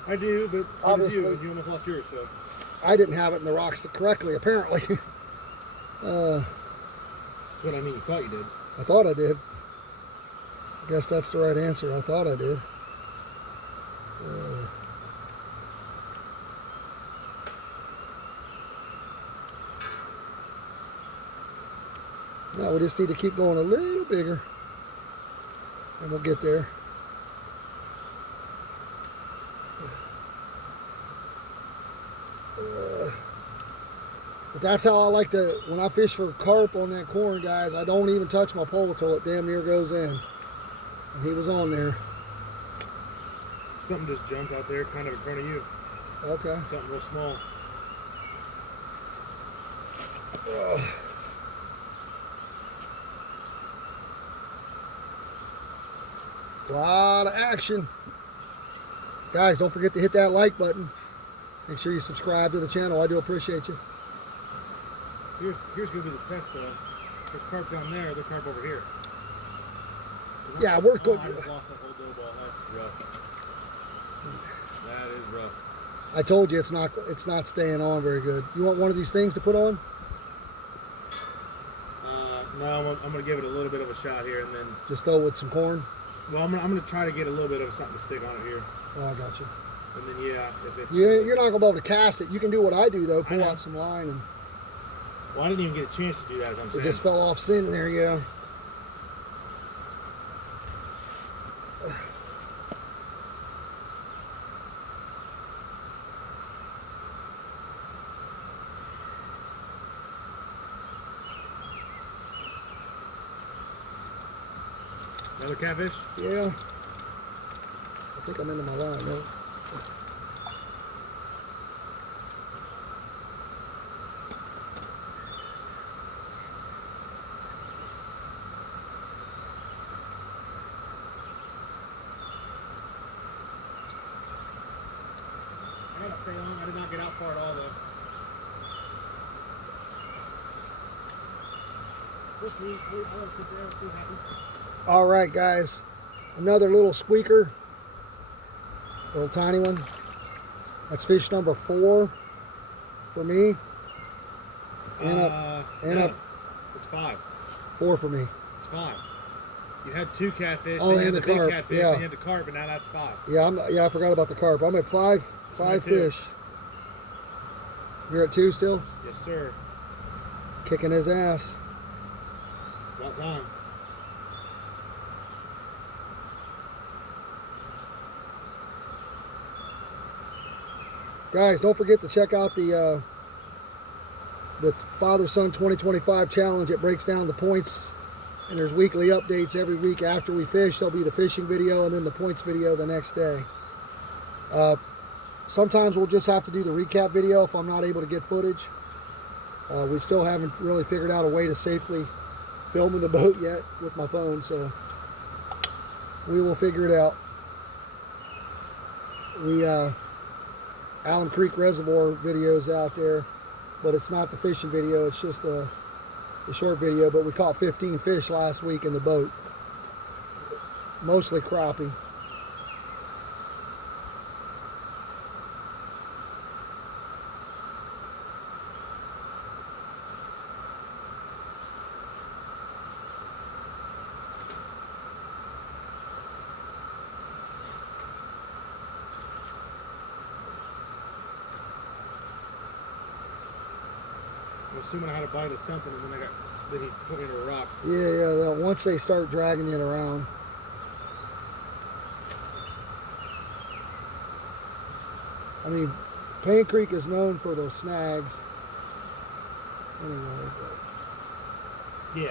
I do, but so did you. Obviously. You almost lost yours, so. I didn't have it in the rocks correctly, apparently. What I mean, you thought you did. I thought I did. I guess that's the right answer. I thought I did. No, we just need to keep going a little bigger. And we'll get there. But that's how I like to, when I fish for carp on that corn, guys, I don't even touch my pole till it damn near goes in. And he was on there. Something just jumped out there kind of in front of you. Okay. Something real small. A lot of action. Guys, don't forget to hit that like button. Make sure you subscribe to the channel. I do appreciate you. Here's going to be the test, though. There's carp down there, there's carp over here. Yeah, we're good. I just lost that whole dough ball. That's rough. That is rough. I told you it's not staying on very good. You want one of these things to put on? No, I'm going to give it a little bit of a shot here, and then. Just throw it with some corn? Well, I'm going to try to get a little bit of something to stick on it here. Oh, I got you. And then, yeah, if it's. You're not going to be able to cast it. You can do what I do, though. Pull out some line. And well, I didn't even get a chance to do that, as I'm saying. it just fell off sin. There you go. Another catfish? Yeah. I think I'm into my line now. I gotta stay on. I did not get out far at all, though. I'll sit there and see what happens. All right, guys. Another little squeaker. Little tiny one. That's fish number 4 for me. And 5. 4 for me. It's 5. You had 2 catfish. Oh, then you and had the big carp, catfish, yeah. and you had the carp, and now that's 5. Yeah, I forgot about the carp. I'm at 5 Me too. fish. You're at 2 still? Yes, sir. Kicking his ass. About time. Guys, don't forget to check out the Father-Son 2025 challenge. It breaks down the points, and there's weekly updates every week after we fish. There'll be the fishing video and then the points video the next day. Sometimes we'll just have to do the recap video if I'm not able to get footage. We still haven't really figured out a way to safely film in the boat yet with my phone, so we will figure it out. Allen Creek Reservoir videos out there, but it's not the fishing video, it's just the short video. But we caught 15 fish last week in the boat, mostly crappie. I'm assuming I had a bite of something, and then he put me into a rock. Yeah. Once they start dragging it around. I mean, Paint Creek is known for their snags. Anyway, but Yeah.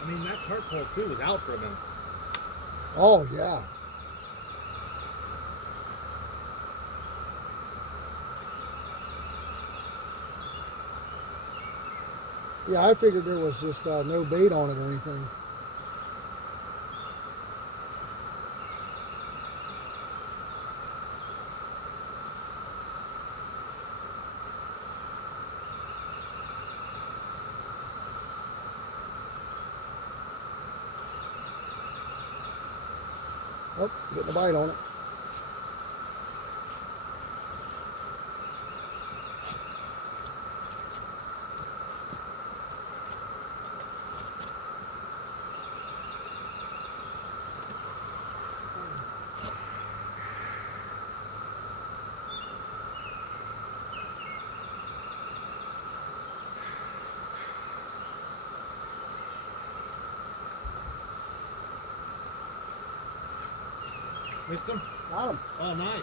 I mean, that carp pole too was out for a minute. oh yeah. Yeah, I figured there was just no bait on it or anything. Oh, getting a bite on it. Missed him? Got him. Oh, nice.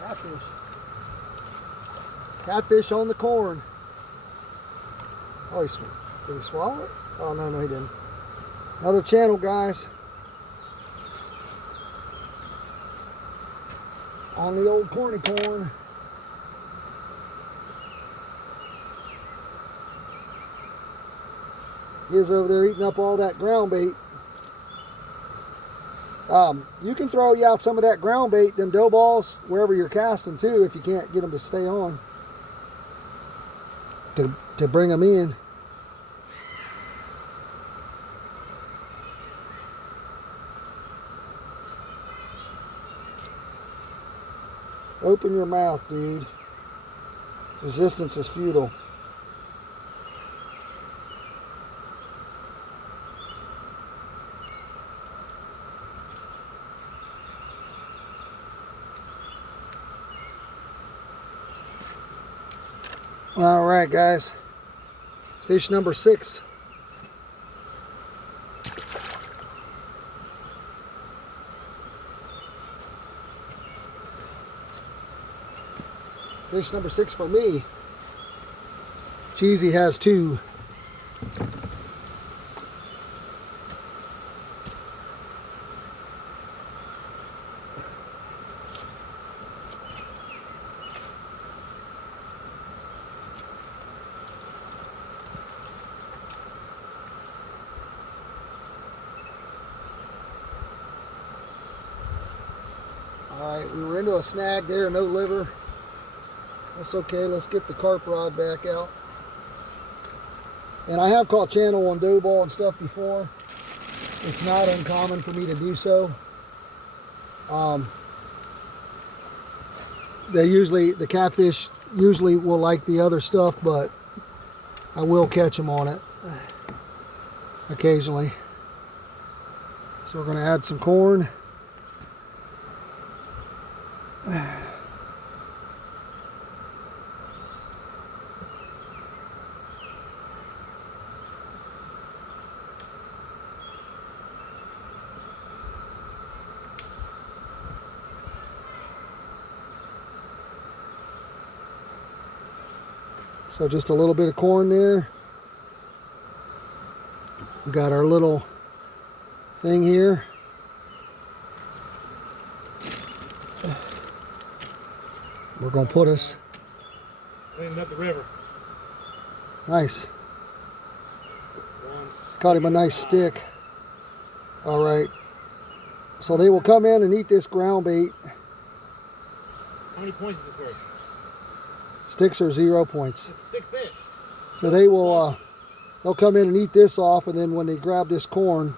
Catfish. Catfish on the corn. Oh, did he swallow it? Oh, no, he didn't. Another channel, guys. On the old corny corn. He is over there eating up all that ground bait. You can throw out some of that ground bait, them dough balls, wherever you're casting too, if you can't get them to stay on. To bring them in. Open your mouth, dude. Resistance is futile. All right, guys. Fish number 6. Fish number 6 for me. Cheesy has 2. All right, we were into a snag there, no liver. That's okay. Let's get the carp rod back out. And I have caught channel on dough ball and stuff before. It's not uncommon for me to do so. The catfish usually will like the other stuff, but I will catch them on it occasionally. So we're going to add some corn. So just a little bit of corn there. We got our little thing here. We're going to put us. Cleaning up the river. Nice. Caught him a nice stick. All right. So they will come in and eat this ground bait. How many points is this worth? Sticks are 0 points. It's 6 fish. So they will, they'll come in and eat this off, and then when they grab this corn,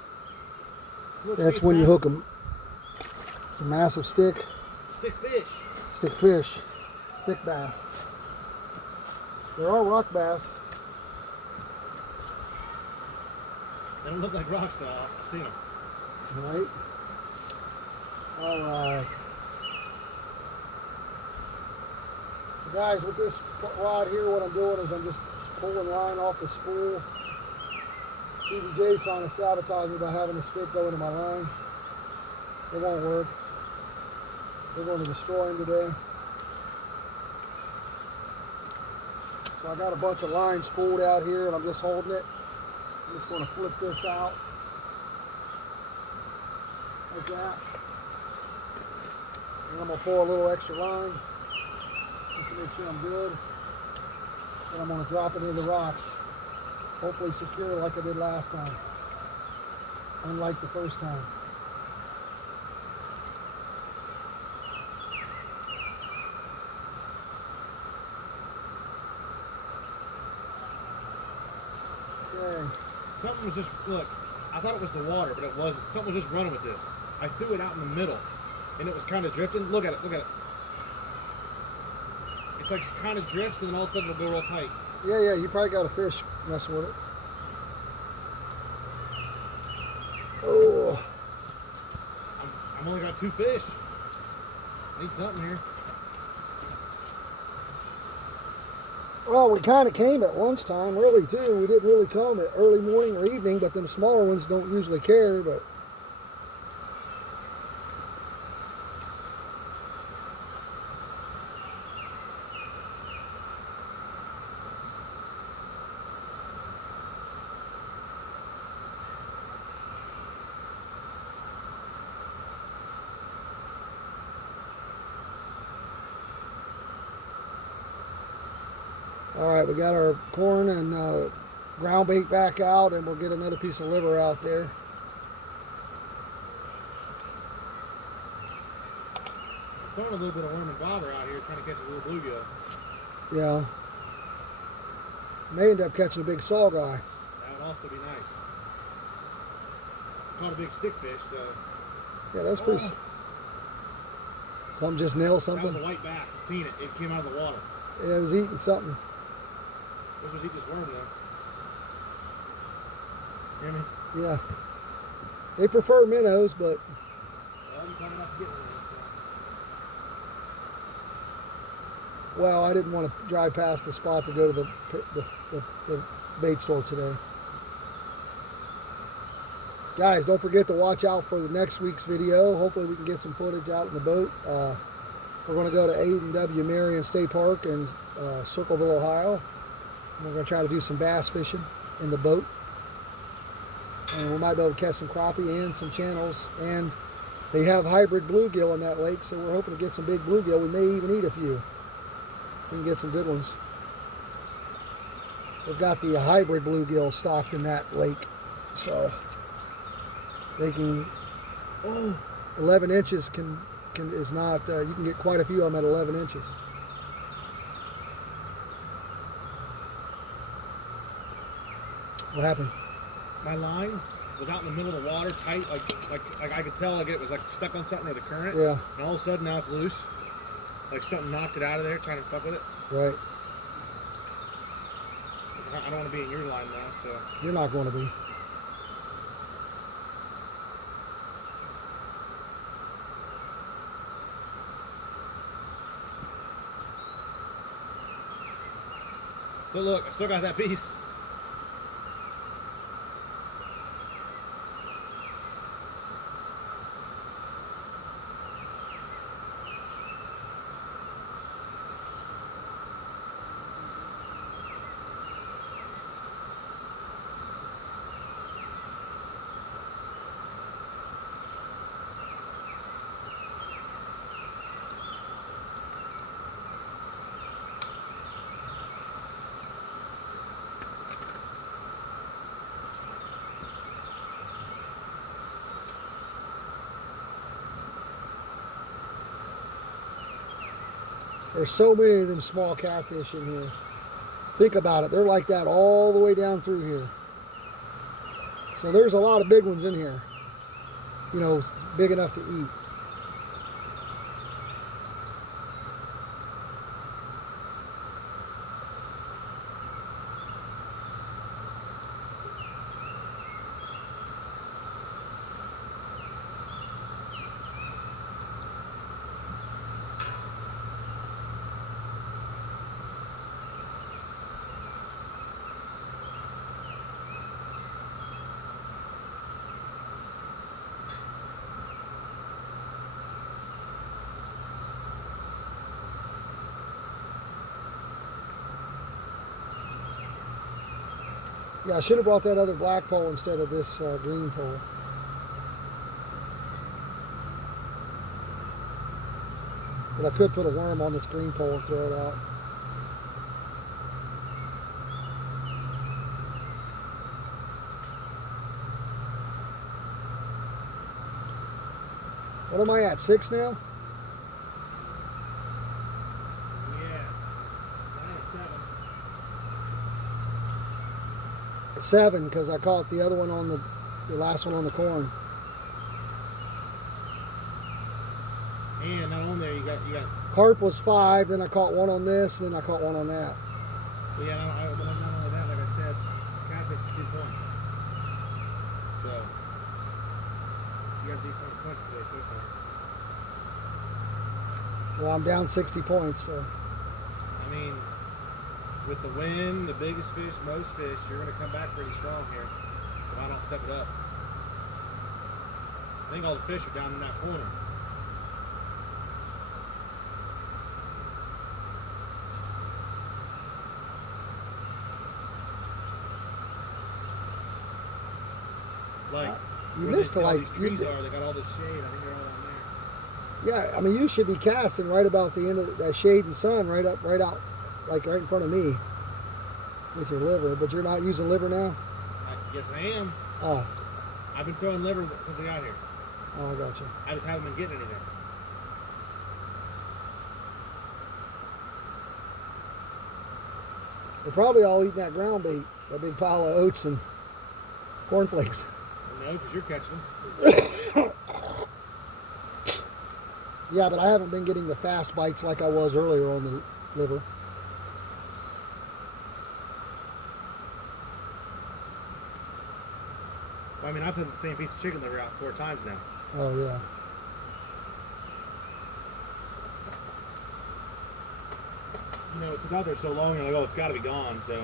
that's when you hook them. It's a massive stick. Stick fish. Stick fish. Stick bass. There are rock bass. They don't look like rocks though. I've seen them. Right. All right. Guys, with this rod here, what I'm doing is I'm just pulling line off the spool. PBJ's trying to sabotage me by having a stick go into my line. It won't work. We're going to destroy him today. So I got a bunch of line spooled out here and I'm just holding it. I'm just going to flip this out like that. And I'm going to pour a little extra line just to make sure I'm good. And I'm going to drop it in the rocks. Hopefully secure like I did last time. Unlike the first time. Okay. Something was just, look, I thought it was the water, but it wasn't. Something was just running with this. I threw it out in the middle, and it was kind of drifting. Look at it, look at it. It's like kind of drifts, and then all of a sudden it'll go real tight. Yeah, you probably got a fish messing with it. Oh. I'm only got 2 fish. I need something here. Well, we kind of came at lunchtime, really, too. We didn't really come at early morning or evening, but them smaller ones don't usually care, but... All right, we got our corn and ground bait back out, and we'll get another piece of liver out there. I'm throwing a little bit of worm and bobber out here trying to catch a little bluegill. Yeah. May end up catching a big saw guy. That would also be nice. Caught a big stick fish, so... Yeah, that's pretty... Something just nailed something. That was a white bass. I seen it. It came out of the water. Yeah, it was eating something. This was eating this worm, though. Hear me? Yeah. They prefer minnows, but... Well, you told me not to get one of those, so. Well, I didn't want to drive past the spot to go to the bait store today. Guys, don't forget to watch out for the next week's video. Hopefully we can get some footage out in the boat. We're going to go to A&W Marion State Park in Circleville, Ohio. We're going to try to do some bass fishing in the boat. And we might be able to catch some crappie and some channels. And they have hybrid bluegill in that lake, so we're hoping to get some big bluegill. We may even eat a few. We can get some good ones. We've got the hybrid bluegill stocked in that lake. So they can, 11 inches is not, you can get quite a few of them at 11 inches. What happened? My line was out in the middle of the water, tight, like I could tell like it was like stuck on something or the current. Yeah. And all of a sudden now it's loose. Like something knocked it out of there trying to fuck with it. Right. I don't want to be in your line now, so. You're not going to be. Still look, I still got that piece. There's so many of them small catfish in here. Think about it. They're like that all the way down through here. So there's a lot of big ones in here. You know, big enough to eat. Yeah, I should have brought that other black pole instead of this green pole. But I could put a worm on this green pole and throw it out. What am I at, 6 now? Yeah. I'm at 7. 7, because I caught the other one on the last one on the corn. And not on there, you got. Carp was 5, then I caught one on this, and then I caught one on that. Well, yeah, not only that, like I said, catfish is 2 points. So, you got decent points today so far. Well, I'm down 60 points, so. I mean, with the wind, the biggest fish, most fish, you're going to come back pretty strong here. Why not step it up? I think all the fish are down in that corner. Like, You where missed they, the all light. these trees are, they got all this shade. I think they're all on there. Yeah, I mean, you should be casting right about the end of that shade and sun, right out, like right in front of me with your liver. But you're not using liver now? I guess I am. Oh. I've been throwing liver since I got here. Oh, I got you. I just haven't been getting anything. They're probably all eating that ground bait, that big pile of oats and cornflakes. No, because you're catching them. Yeah, but I haven't been getting the fast bites like I was earlier on the liver. Well, I mean, I've had the same piece of chicken liver out 4 times now. Oh, yeah. You know, it's been out there so long, you're like, oh, it's got to be gone, so.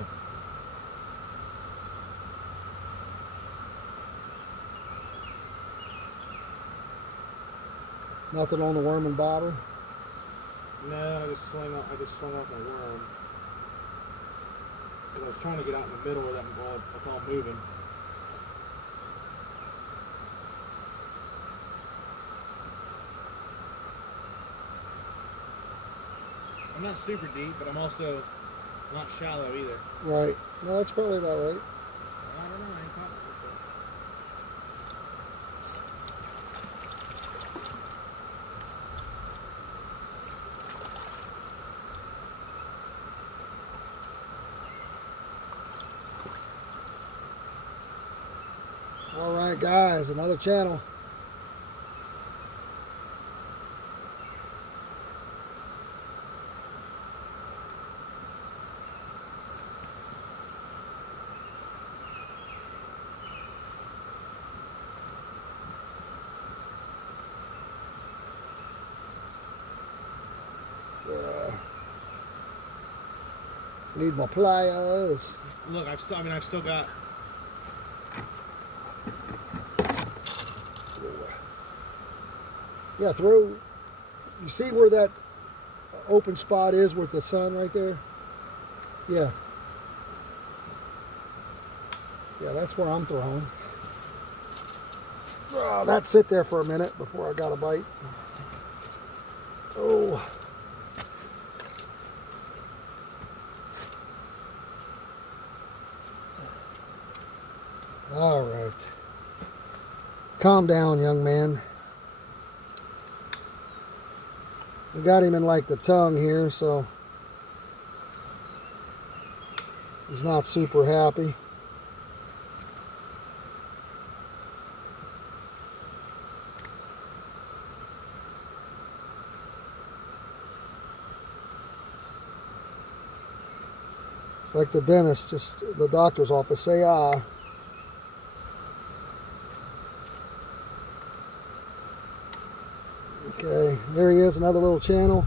Nothing on the worm and bobber? No, I just swung off my worm. Because I was trying to get out in the middle where that's all moving. I'm not super deep, but I'm also not shallow either. Right. No, that's probably about right. I don't know, I ain't caught it before. guys, another channel. Need my pliers. Look, I've still got. Yeah, throw. You see where that open spot is with the sun right there? Yeah. Yeah, that's where I'm throwing. Oh, that sit there for a minute before I got a bite. Oh. All right. Calm down, young man. We got him in like the tongue here, so he's not super happy. It's like the dentist, just the doctor's office, say ah. Okay, there he is, another little channel.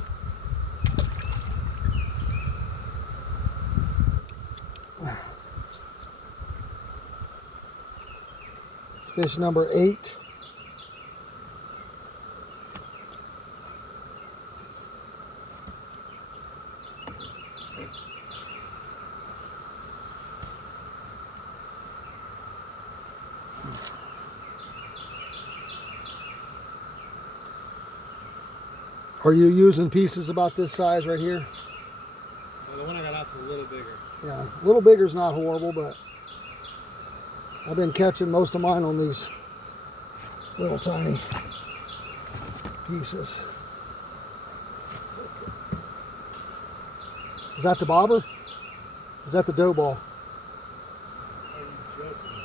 It's fish number 8. Are you using pieces about this size right here? Well, the one I got out's a little bigger. Yeah, a little bigger is not horrible, but I've been catching most of mine on these little tiny pieces. Is that the bobber? Is that the dough ball? Are you joking?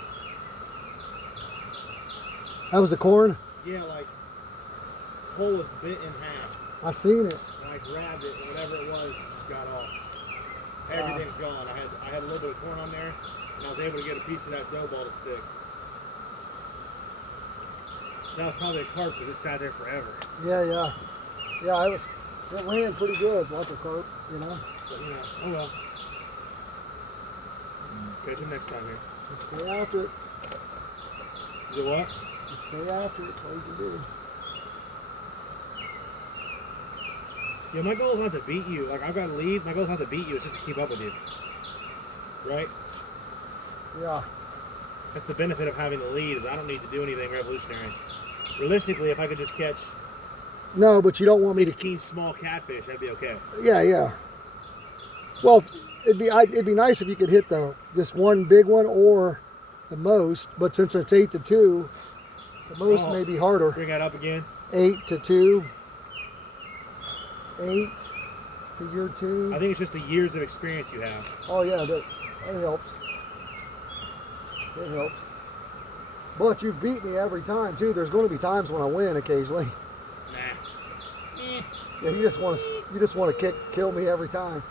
That was the corn? Yeah, like pole was bit in half. I seen it. And I grabbed it, and whatever it was got off. Everything's gone. I had a little bit of corn on there, and I was able to get a piece of that dough ball to stick. That was probably a carp because it sat there forever. Yeah. Yeah, it ran pretty good, like a carp, you know. But oh well. Catch him next time here. Just stay after it. Is it what? Just stay after it. That's all you can do. Yeah, my goal is not to beat you. Like, I've got to lead. My goal is not to beat you. It's just to keep up with you. Right? Yeah. That's the benefit of having the lead, is I don't need to do anything revolutionary. Realistically, if I could just catch No, but you don't want me to. 16 small catfish, that'd be okay. Yeah. Well, it'd be nice if you could hit this one big one or the most, but since it's 8-2, the most may be harder. Bring that up again. 8-2. 8 to your 2. I think it's just the years of experience you have. Oh yeah, that helps. It helps. But you've beat me every time too. There's going to be times when I win occasionally. Nah. Yeah, you just want to kill me every time.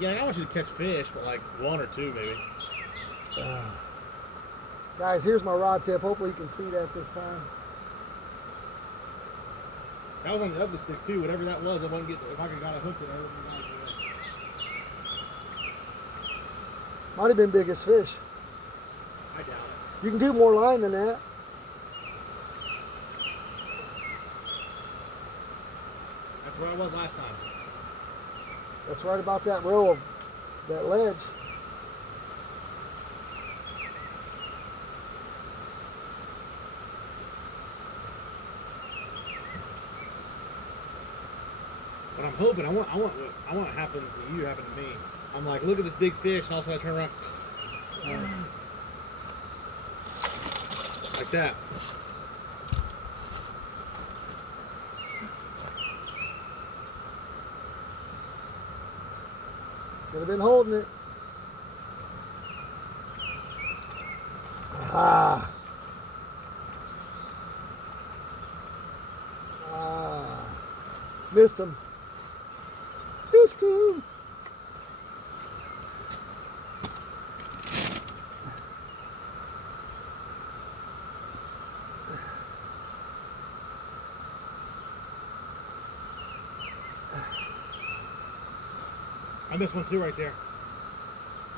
Yeah, I want you to catch fish, but like 1 or 2 maybe. Guys, here's my rod tip. Hopefully you can see that this time. That was on the ugly stick too. Whatever that was, I wouldn't get. If I could got a hook, I wouldn't have got it. Might have been biggest fish. I doubt it. You can do more line than that. That's where I was last time. That's right about that row of that ledge. But I'm hoping I want what happened to you happen to me. I'm like, look at this big fish, and all of a sudden I turn around, like that. Could have been holding it. Ah, Missed him. Missed him. I missed one too right there.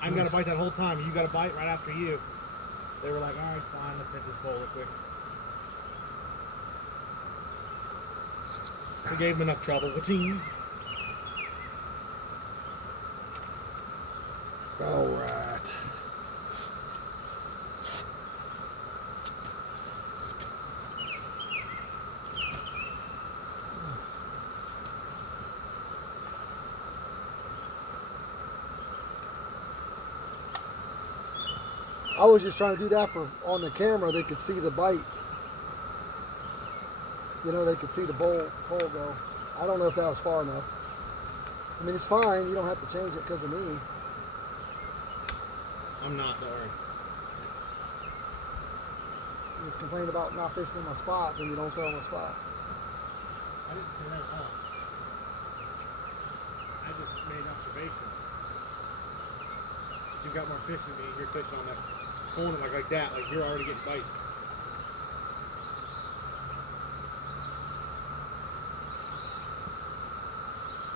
I got a bite that whole time. You got a bite right after you. They were like, all right, fine, let's hit this pole real quick. We gave them enough trouble. Ka-ching. All right. I was just trying to do that for on the camera. They could see the bite. You know, they could see the pole go. I don't know if that was far enough. I mean, it's fine. You don't have to change it because of me. I'm not, don't worry. You just complain about not fishing in my spot, then you don't throw in my spot. I didn't say that at all. I just made an observation. You got more fish than me. You're fishing on that corner like that. Like you're already getting bites.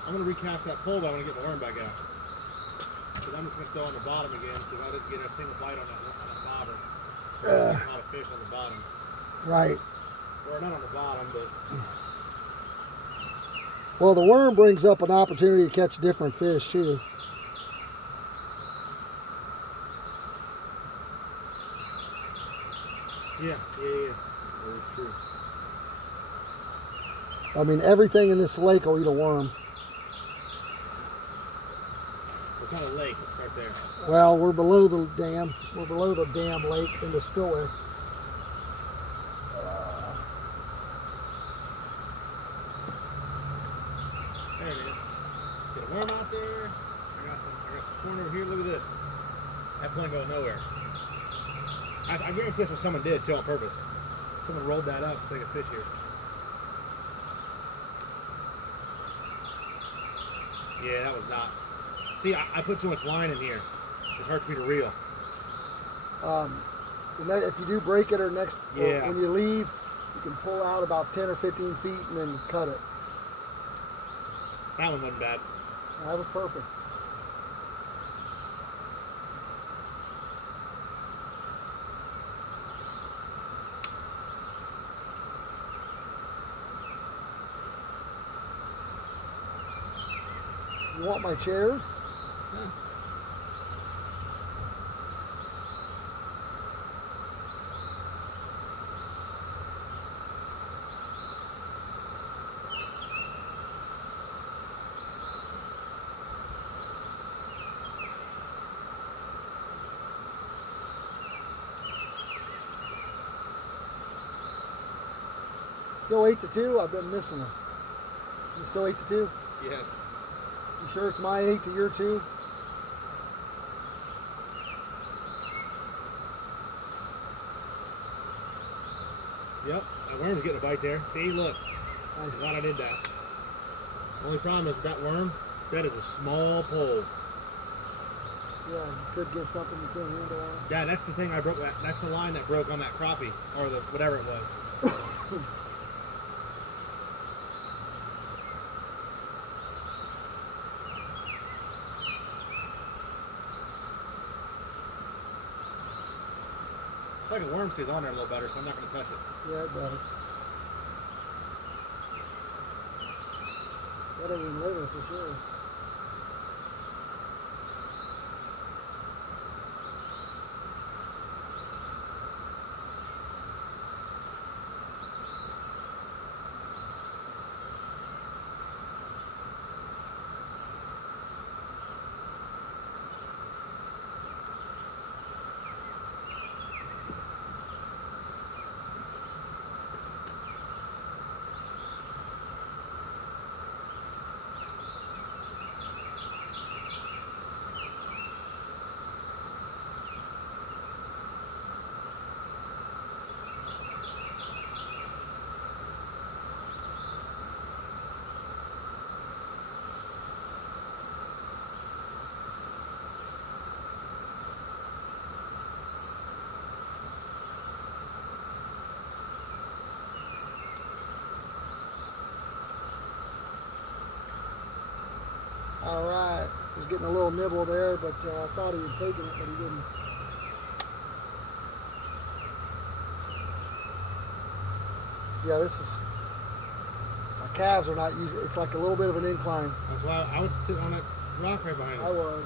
I'm going to recast that pole, but I'm going to get my worm back out. Because I'm just going to throw on the bottom again because I didn't get a single bite on that bobber. A lot of fish on the bottom. Right. Or not on the bottom, but... Well, the worm brings up an opportunity to catch different fish, too. Yeah. That is true. I mean, everything in this lake will eat a worm. It's not a lake. Let's start there. Well, we're below the dam. We're below the dam lake in the Spillway. There it is. Get a worm out there. I got some corn over here. Look at this. That point going nowhere. I guarantee that's what someone did too on purpose. Someone rolled that up to take a fish here. Yeah, that was not. See, I put too much line in here. It hurts me to reel. And that, if you do break it or when you leave, you can pull out about 10 or 15 feet and then cut it. That one wasn't bad. That was perfect. You want my chair? Huh. Still 8-2? I've been missing them. Is it still 8-2? Yes. You sure it's my 8 to your 2? Yep, that worm's getting a bite there. See, look. Nice. I'm glad I did that. Only problem is that worm, that is a small pole. Yeah, you could get something you can't handle on. Yeah, that's the thing I broke. That's the line that broke on that crappie, or the whatever it was. It's like a worm stays on there a little better, so I'm not going to touch it. Yeah, it does. Better than liver for sure. getting a little nibble there, but I thought he had taken it, but he didn't. Yeah, this is, my calves are not using, it's like a little bit of an incline. That's why I would sit on that rock right behind I you. was,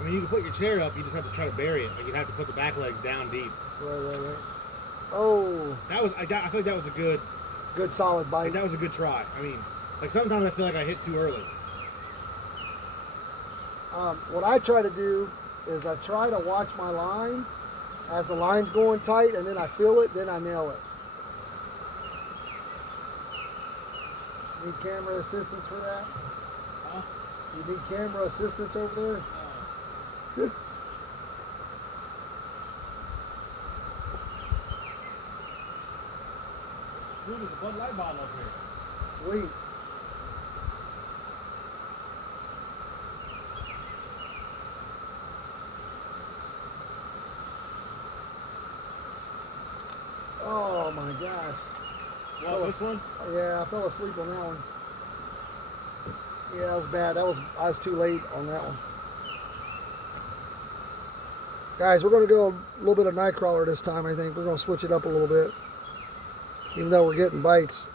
I mean, you can put your chair up, you just have to try to bury it. Like, you'd have to put the back legs down deep. Right. Oh. That was, I feel like that was a good solid bite. that was a good try. I mean, like sometimes I feel like I hit too early. What I try to do is I try to watch my line as the line's going tight, and then I feel it, then I nail it. Need camera assistance for that? Huh? You need camera assistance over there? Dude, there's a Bud Light bottle up here. Sweet. Oh my gosh. What, this one? Yeah, I fell asleep on that one. Yeah, that was bad. I was too late on that one. Guys, we're going to go a little bit of Nightcrawler this time, I think. We're going to switch it up a little bit. Even though we're getting bites.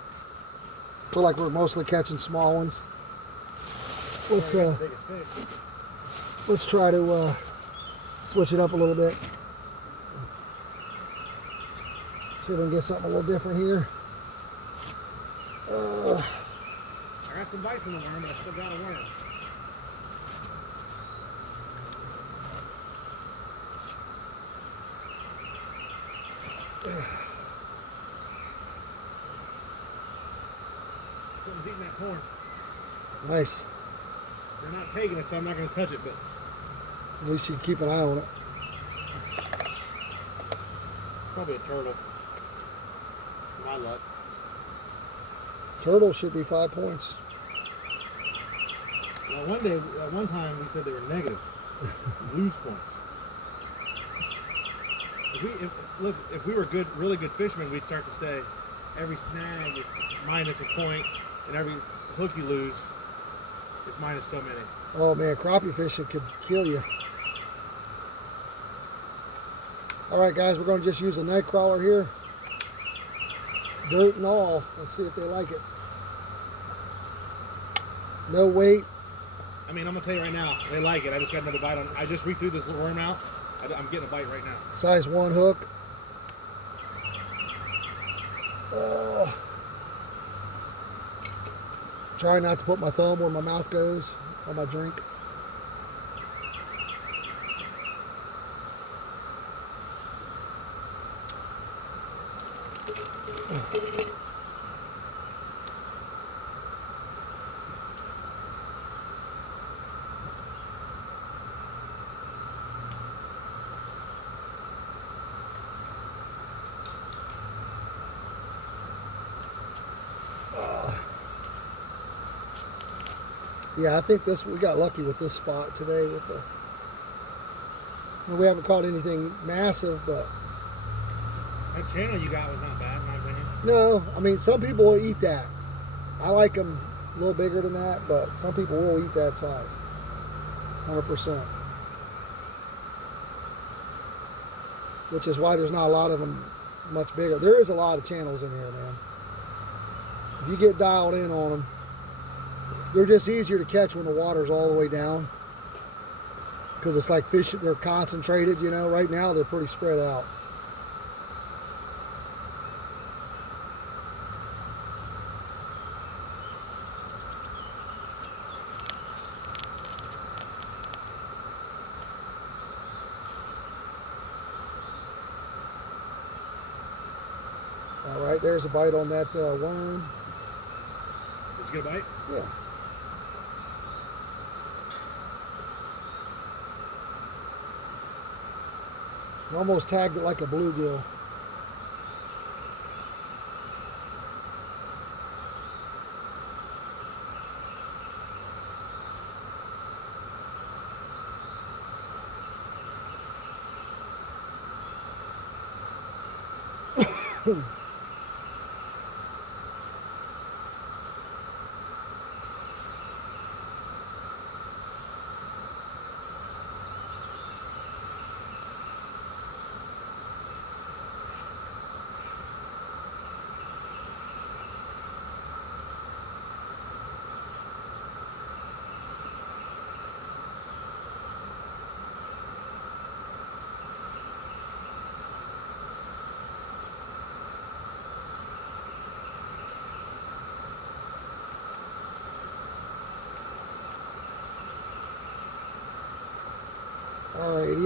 Feel like we're mostly catching small ones. Let's try to switch it up a little bit. See if we can get something a little different here. I got some bites in the worm, but I still got a worm. Something's eating that corn. Nice. They're not taking it, so I'm not going to touch it, but At least you can keep an eye on it. probably a turtle. My luck. Turtle should be 5 points. Well, one time we said they were negative. Lose points. If we were really good fishermen, we'd start to say every snag is minus a point, and every hook you lose is minus so many. Oh man, crappie fishing could kill you. All right, guys, we're going to just use a night crawler here. Dirt and all. Let's see if they like it. No weight. I mean, I'm gonna tell you right now, they like it. I just got another bite on. I just re-threw this little worm out. I'm getting a bite right now. Size 1 hook. Try not to put my thumb where my mouth goes on my drink. Yeah, I think we got lucky with this spot today. We haven't caught anything massive, but That channel you got was not bad, in my opinion. no, I mean, some people will eat that. I like them a little bigger than that, but some people will eat that size. 100%. Which is why there's not a lot of them much bigger. There is a lot of channels in here, man. If you get dialed in on them, they're just easier to catch when the water's all the way down. Because it's like fish, they're concentrated, you know. Right now, they're pretty spread out. All right, there's a bite on that worm. Did you get a bite? Yeah. Almost tagged it like a bluegill.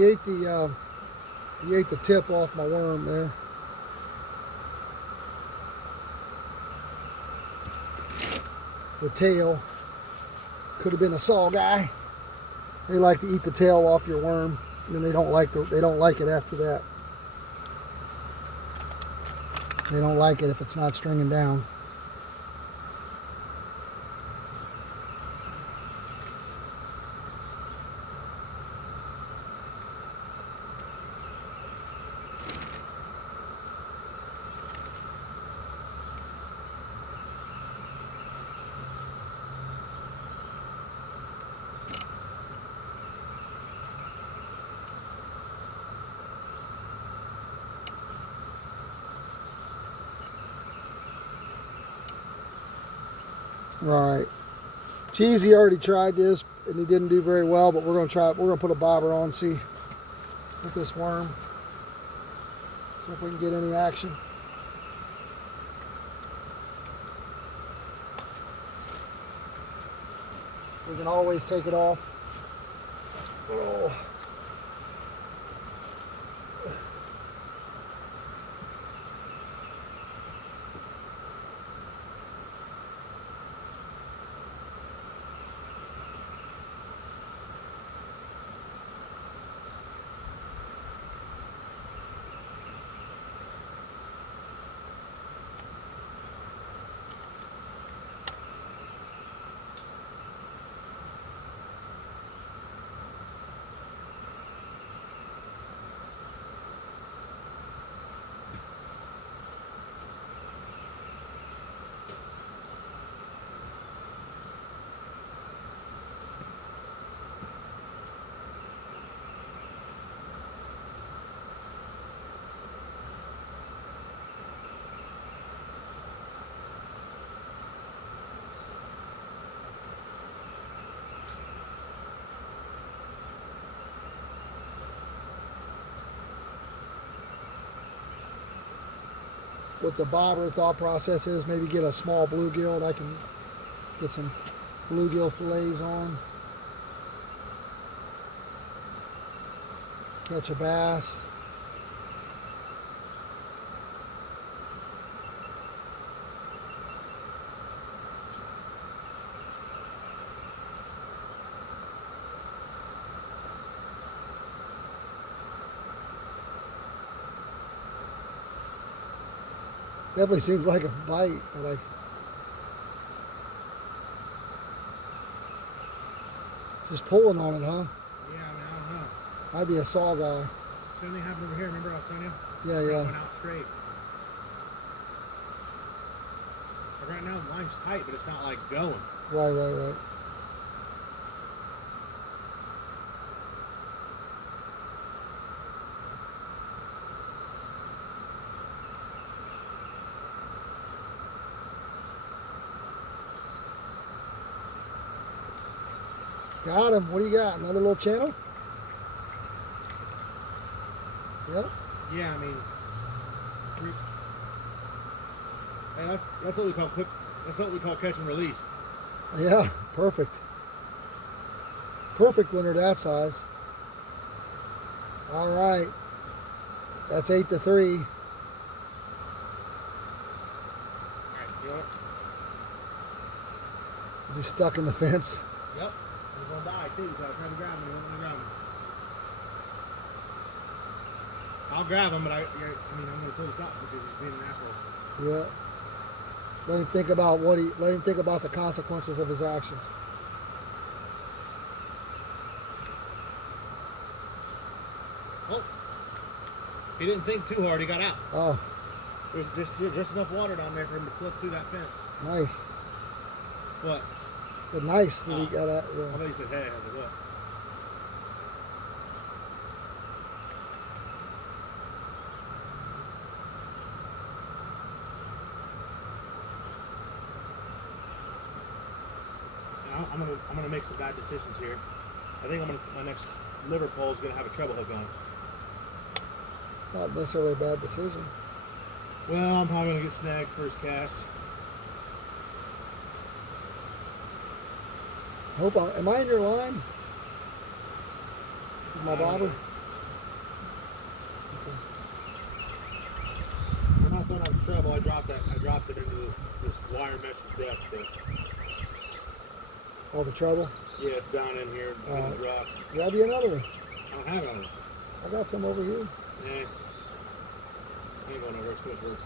he ate the tip off my worm there. The tail. Could have been a saw guy. They like to eat the tail off your worm, and then they don't like it after that. They don't like it if it's not stringing down. All right, Cheesy already tried this and he didn't do very well, but we're gonna try it. We're gonna put a bobber on, see with this worm, see if we can get any action. We can always take it off. Oh. What the bobber thought process is, maybe get a small bluegill that I can get some bluegill fillets on. Catch a bass. Definitely seems like a bite, but just pulling on it, huh? Yeah, I mean, I don't know. Might be a saw guy. Same thing happened over here. Remember I was telling you? Yeah, It yeah. went out straight. But right now the line's tight, but it's not like going. Right. Got him. What do you got? Another little channel? Yep. Yeah, I mean, hey, that's what we call that's what we call catch and release. Yeah, perfect. Perfect when they're that size. All right. That's 8-3. All right, you know what? Is he stuck in the fence? Yep. He's gonna die too, so I was trying to grab him. He wasn't gonna grab him. I'll grab him, but I mean, I'm gonna pull this up because he's being an asshole. Yeah. Let him think about let him think about the consequences of his actions. Oh, he didn't think too hard. He got out. Oh, There's just enough water down there for him to flip through that fence. nice. What? But nice that he got out. I Yeah. thought you said hey. I was like, what? Now, I'm gonna make some bad decisions here. I think my next liver pole is gonna have a treble hook on it. It's not necessarily a bad decision. Well, I'm probably gonna get snagged first cast. Am I in your line? With my bobber? dropped it into this wire mesh of death. So. All the trouble? Yeah, it's down in here. It's rock. Grab you another one. I don't have another. I got some over here. Yeah. I ain't going nowhere. It's too much work.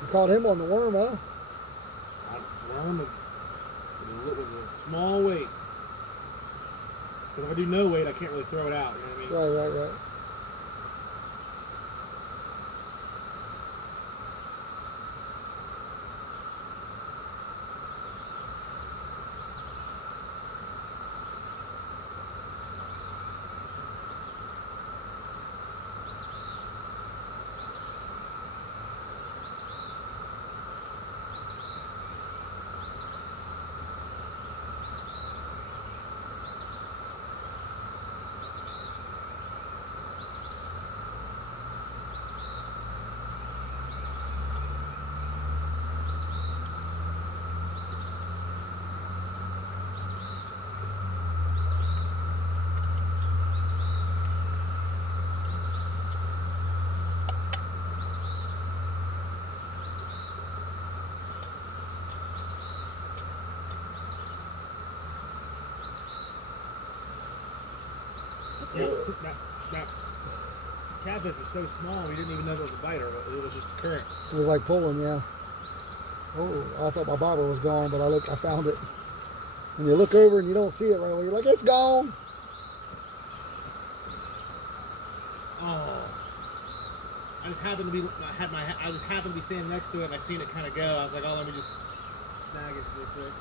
You caught him on the worm, huh? Worm with a small weight. Because if I do no weight, I can't really throw it out. You know what I mean? Right. Yeah, that catfish was so small, we didn't even know it was a biter. It was just a current. It was like pulling, yeah. Oh, I thought my bobber was gone, but I found it. When you look over and you don't see it right away, you're like, it's gone. Oh. I just happened to be standing next to it and I seen it kind of go. I was like, oh, let me just snag it real quick.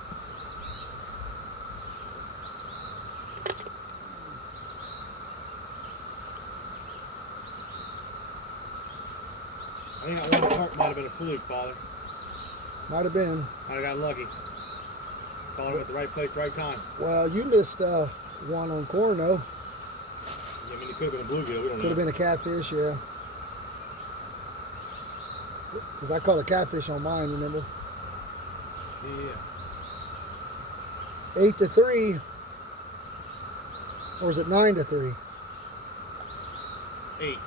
I think that one part might have been a fluke, Father. Might have been. Might have got lucky. Caught him at the right place, right time. Well, you missed one on Corno. I mean, it could have been a bluegill. We don't know. Could have been a catfish, yeah. Because I caught a catfish on mine, remember? Yeah. 8-3. Or is it 9-3? 8.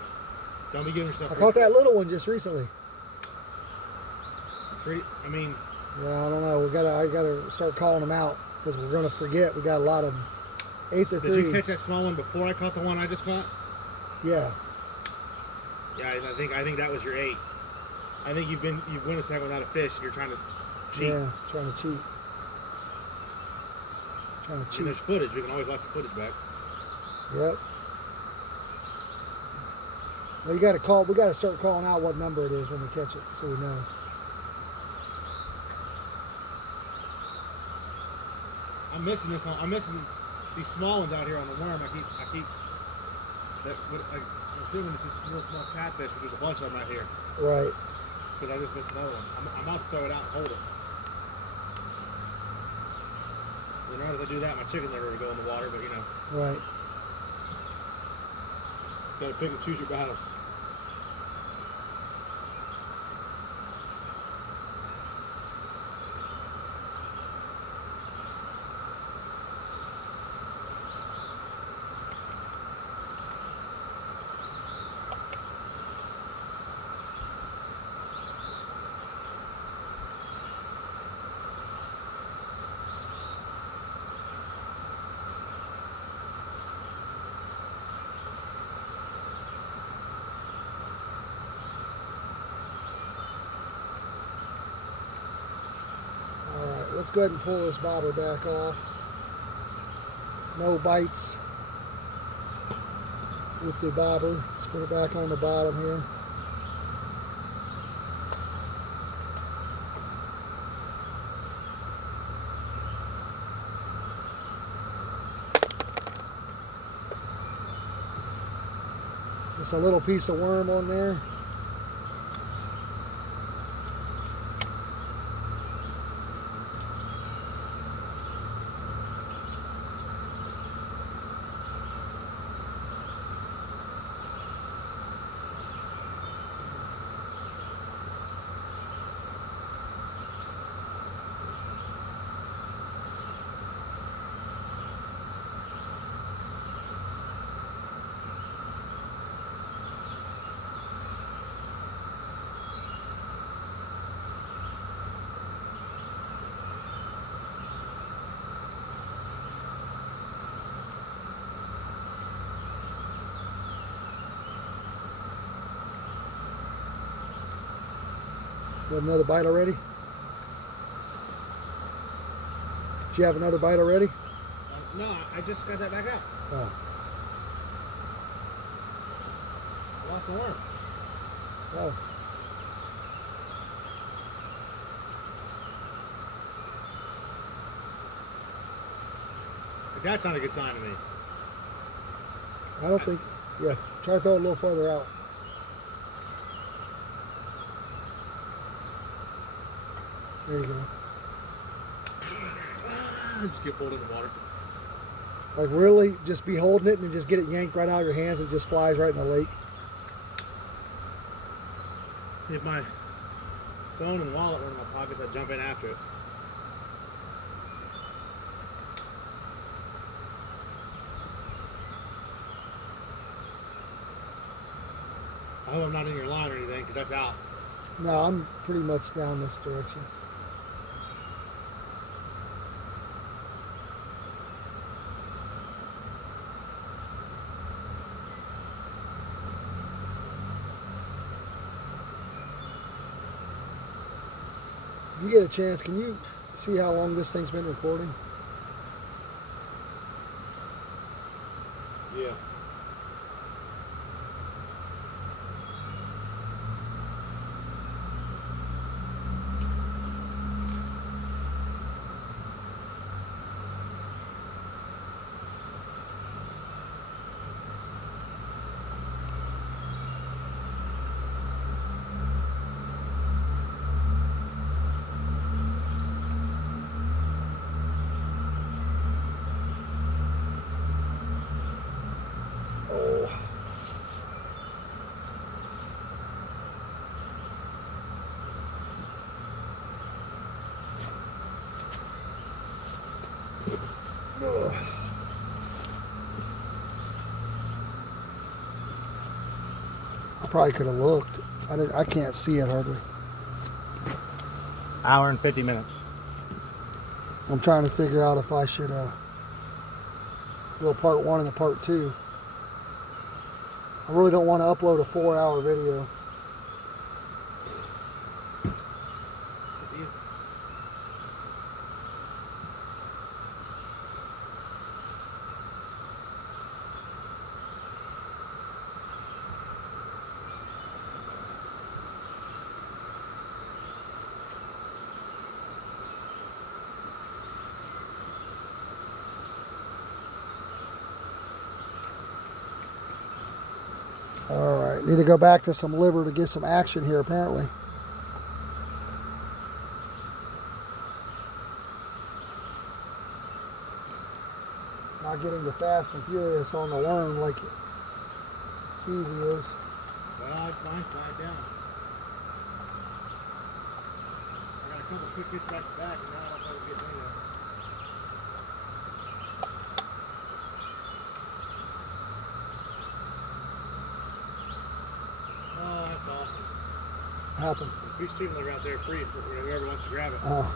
Don't be giving yourself. I caught that little one just recently. I mean. Yeah, I don't know. I gotta start calling them out because we're gonna forget. We got a lot of them. 8-3. Did you catch that small one before I caught the one I just caught? Yeah. Yeah, I think that was your 8. I think you've won a second without a fish and you're trying to cheat. Yeah, trying to cheat. And there's footage. We can always watch the footage back. Yep. Well, you got to call. We got to start calling out what number it is when we catch it, so we know. I'm missing this. I'm missing these small ones out here on the worm. I'm assuming it's just real small catfish, but there's a bunch of them right here. Right. Because I just missed another one. I'm about to throw it out and hold it. And right as I do that, my chicken liver will go in the water, but you know. Right. Gotta pick and choose your battles. Let's go ahead and pull this bobber back off. No bites with the bobber. Let's put it back on the bottom here. Just a little piece of worm on there. You have another bite already? Did you have another bite already? No, I just got that back out. Oh. I lost the worm. Oh. But that's not a good sign to me. I don't think. Yeah. Try to throw it a little further out. There you go. Just get pulled in the water. Like really, just be holding it and just get it yanked right out of your hands. It just flies right in the lake. If my phone and wallet were in my pockets, I'd jump in after it. I hope I'm not in your line or anything, because that's out. No, I'm pretty much down this direction. If you get a chance, can you see how long this thing's been recording? Yeah. Oh. Ugh. I probably could have looked. I can't see it hardly. Hour and 50 minutes. I'm trying to figure out if I should do a part 1 and a part 2. I really don't want to upload a 4-hour video. All right, need to go back to some liver to get some action here apparently. Not getting the fast and furious on the worm like Cheesy is. Well, it's fine, slide down. I got a couple quick hits back to back, and now I don't know what to get rid of. Oh, that's awesome. Happened. Fish tubing out there free for whoever wants to grab it. Oh.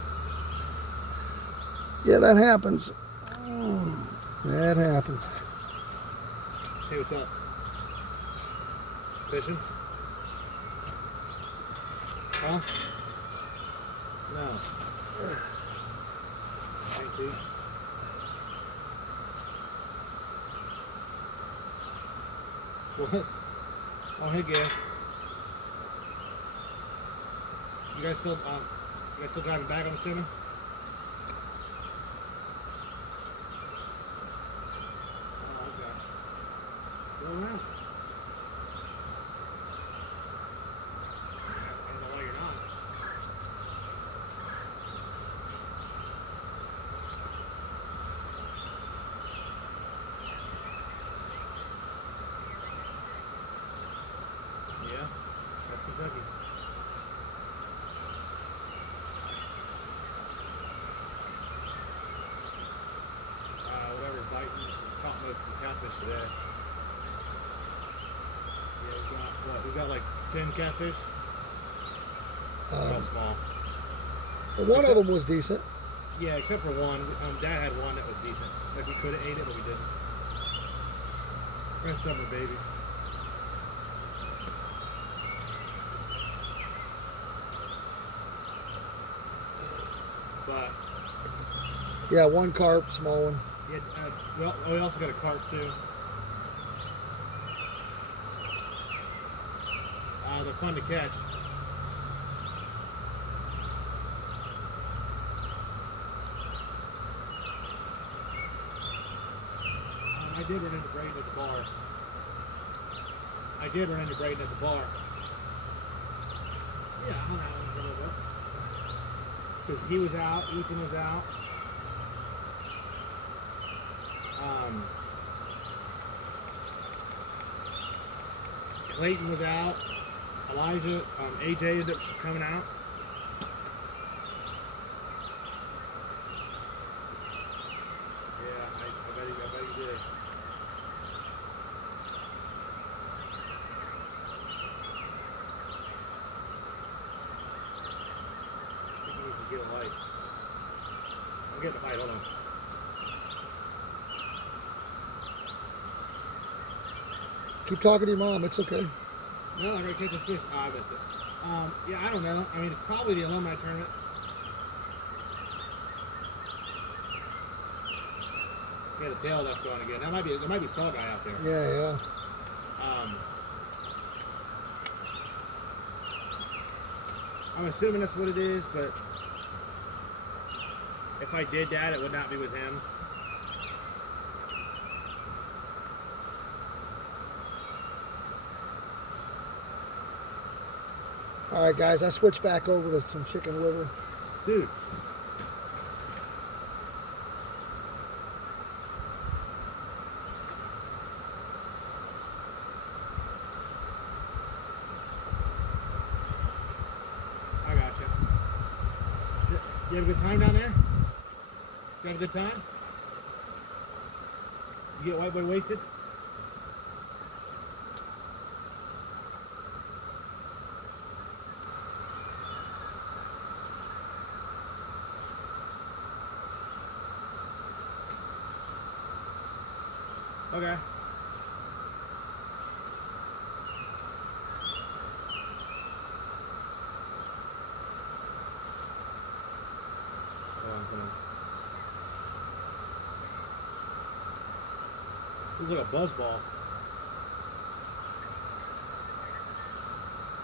Yeah, that happens. That happens. Hey, what's up? Fishing? Huh? No. Thank you. What? Oh, hey, Gail. You guys still driving back, I'm assuming? Oh, okay. Go around. I don't know why you're not. Yeah, that's Kentucky. Whatever's biting, caught most of the catfish today. Yeah, we've got like 10 catfish. They're all small. One of them was decent. Yeah, except for one. Dad had one that was decent. Like we could have ate it, but we didn't. Rest of them are babies. Yeah, one carp, small one. Yeah, well, we also got a carp too. They're fun to catch. I did run into Braden at the bar. Yeah, I hung out with him for a little bit. Because he was out, Ethan was out. Clayton was out. Elijah, AJ ended up coming out. Yeah, I bet he did. I think he needs to get a light. I'm getting a light, hold on. Keep talking to your mom. It's okay. No, I gotta catch this fish. Oh, I missed it. Yeah, I don't know. I mean, it's probably the alumni tournament. Yeah, the tail that's going again. There might be saw guy out there. Yeah. I'm assuming that's what it is, but if I did that, it would not be with him. All right, guys, I switched back over to some chicken liver. Dude. I got you. You have a good time down there? You have a good time? You get white boy wasted? Okay. This is like a buzz ball.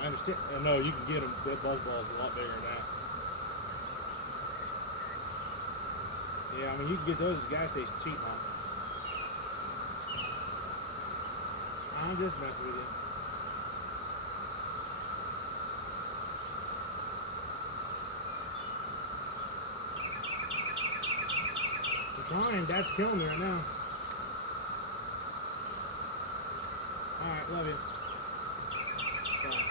I understand. No, you can get them. That buzz ball is a lot bigger than that. Yeah, I mean, you can get those at the gas station cheap, huh? I'm just messing with you. I'm trying. Dad's killing me right now. Alright, love you. Bye.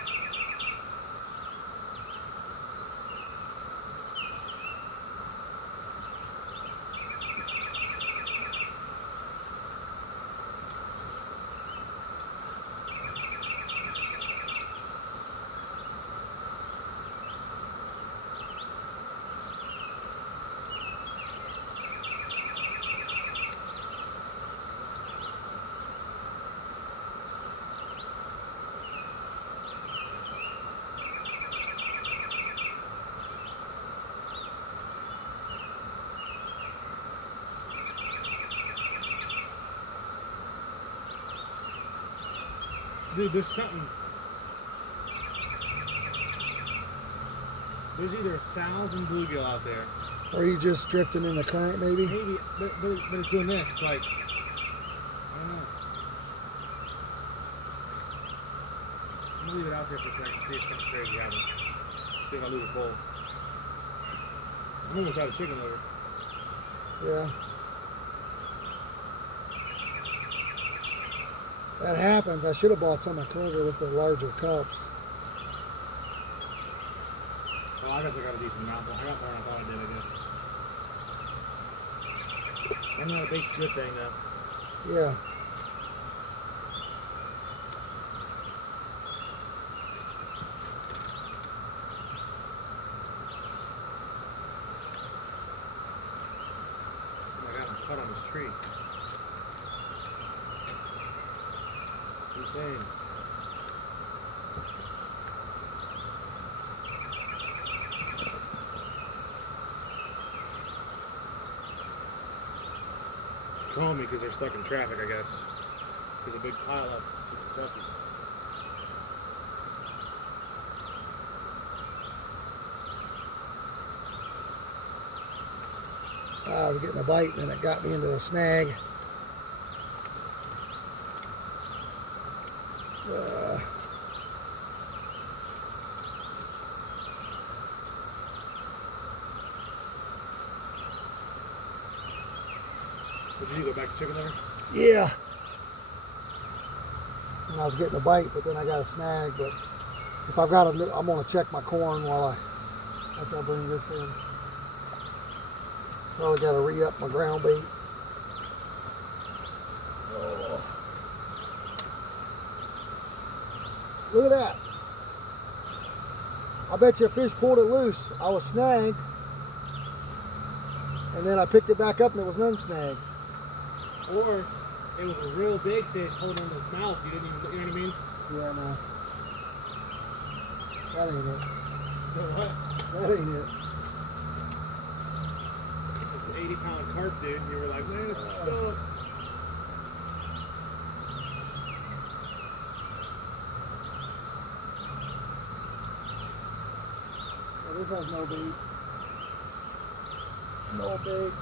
Dude, there's something. There's either 1,000 bluegill out there. Or are you just drifting in the current, maybe? Maybe, but it's doing this. It's like, I don't know. I'm gonna leave it out there for a second, see if something crazy happens. See if I lose a pole. I'm almost out of chicken liver. Yeah. That happens. I should have bought some at Kroger with the larger cups. Well, I guess I got a decent amount. I got more than I thought I did, I guess. I'm not a bait's good thing, though. Yeah. I got him cut on this tree. It's insane. calling me because they're stuck in traffic, I guess. There's a big pile up in Kentucky. I was getting a bite and then it got me into a snag. Did you go back to chicken liver? Yeah. And I was getting a bite, but then I got a snag. But if I've got a, I'm gonna check my corn after I bring this in. Probably got to re-up my ground bait. Oh. Look at that. I bet you a fish pulled it loose. I was snagged. And then I picked it back up and it was unsnagged. Or it was a real big fish holding in his mouth. You didn't even, you know what I mean? Yeah, no. That ain't it. So what? That ain't it. It's an 80-pound carp, dude. And you were like, man, it's stuck. Yeah, this has no bait. No bait.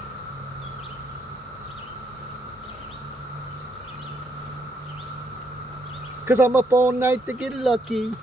Because I'm up all night to get lucky.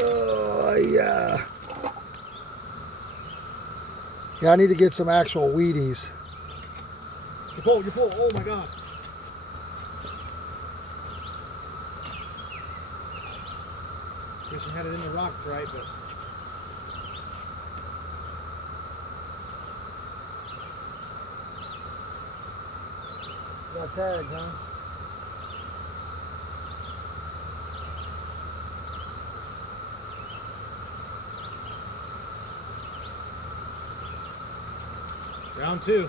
Oh, yeah. Yeah, I need to get some actual Wheaties. You're full. Oh my God. Guess you had it in the rocks, right? But Got tagged, huh? round two.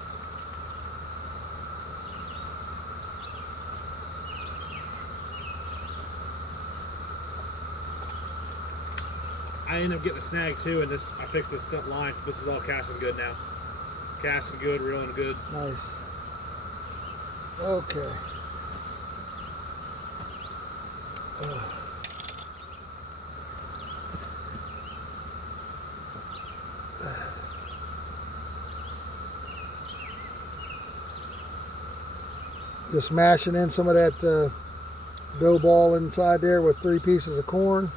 I ended up getting a snag too, and I fixed this stunt line, so this is all casting good now. Casting good, reeling good. Nice. Okay. Just mashing in some of that dough ball inside there with 3 pieces of corn.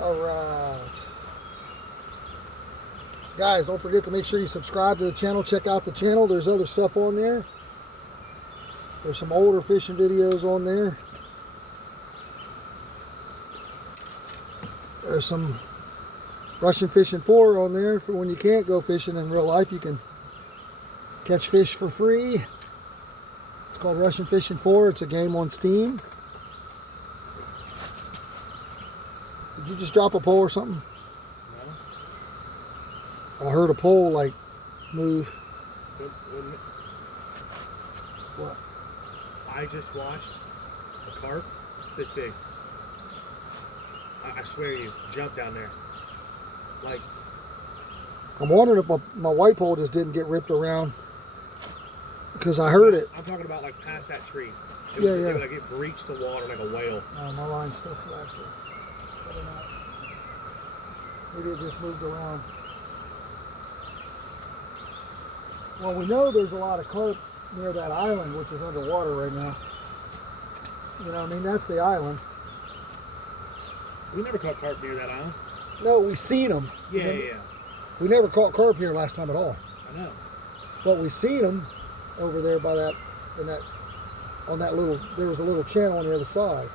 All right. Guys, don't forget to make sure you subscribe to the channel. Check out the channel. There's other stuff on there. There's some older fishing videos on there. There's some Russian Fishing 4 on there for when you can't go fishing in real life. You can catch fish for free. It's called Russian Fishing 4. It's a game on Steam. Did you just drop a pole or something? No. I heard a pole like move. What? I just watched a carp this big. I swear to you, jump down there. Like, I'm wondering if my white pole just didn't get ripped around because I heard it. I'm talking about like past that tree. Yeah. It, like it breached the water like a whale. My line's still flat. Maybe it just moved around. Well, we know there's a lot of carp near that island, which is underwater right now. You know what I mean? That's the island. We never caught carp near that island. No, we seen them. Yeah. We never caught carp here last time at all. I know. But we seen them over there by that, on that little, there was a little channel on the other side.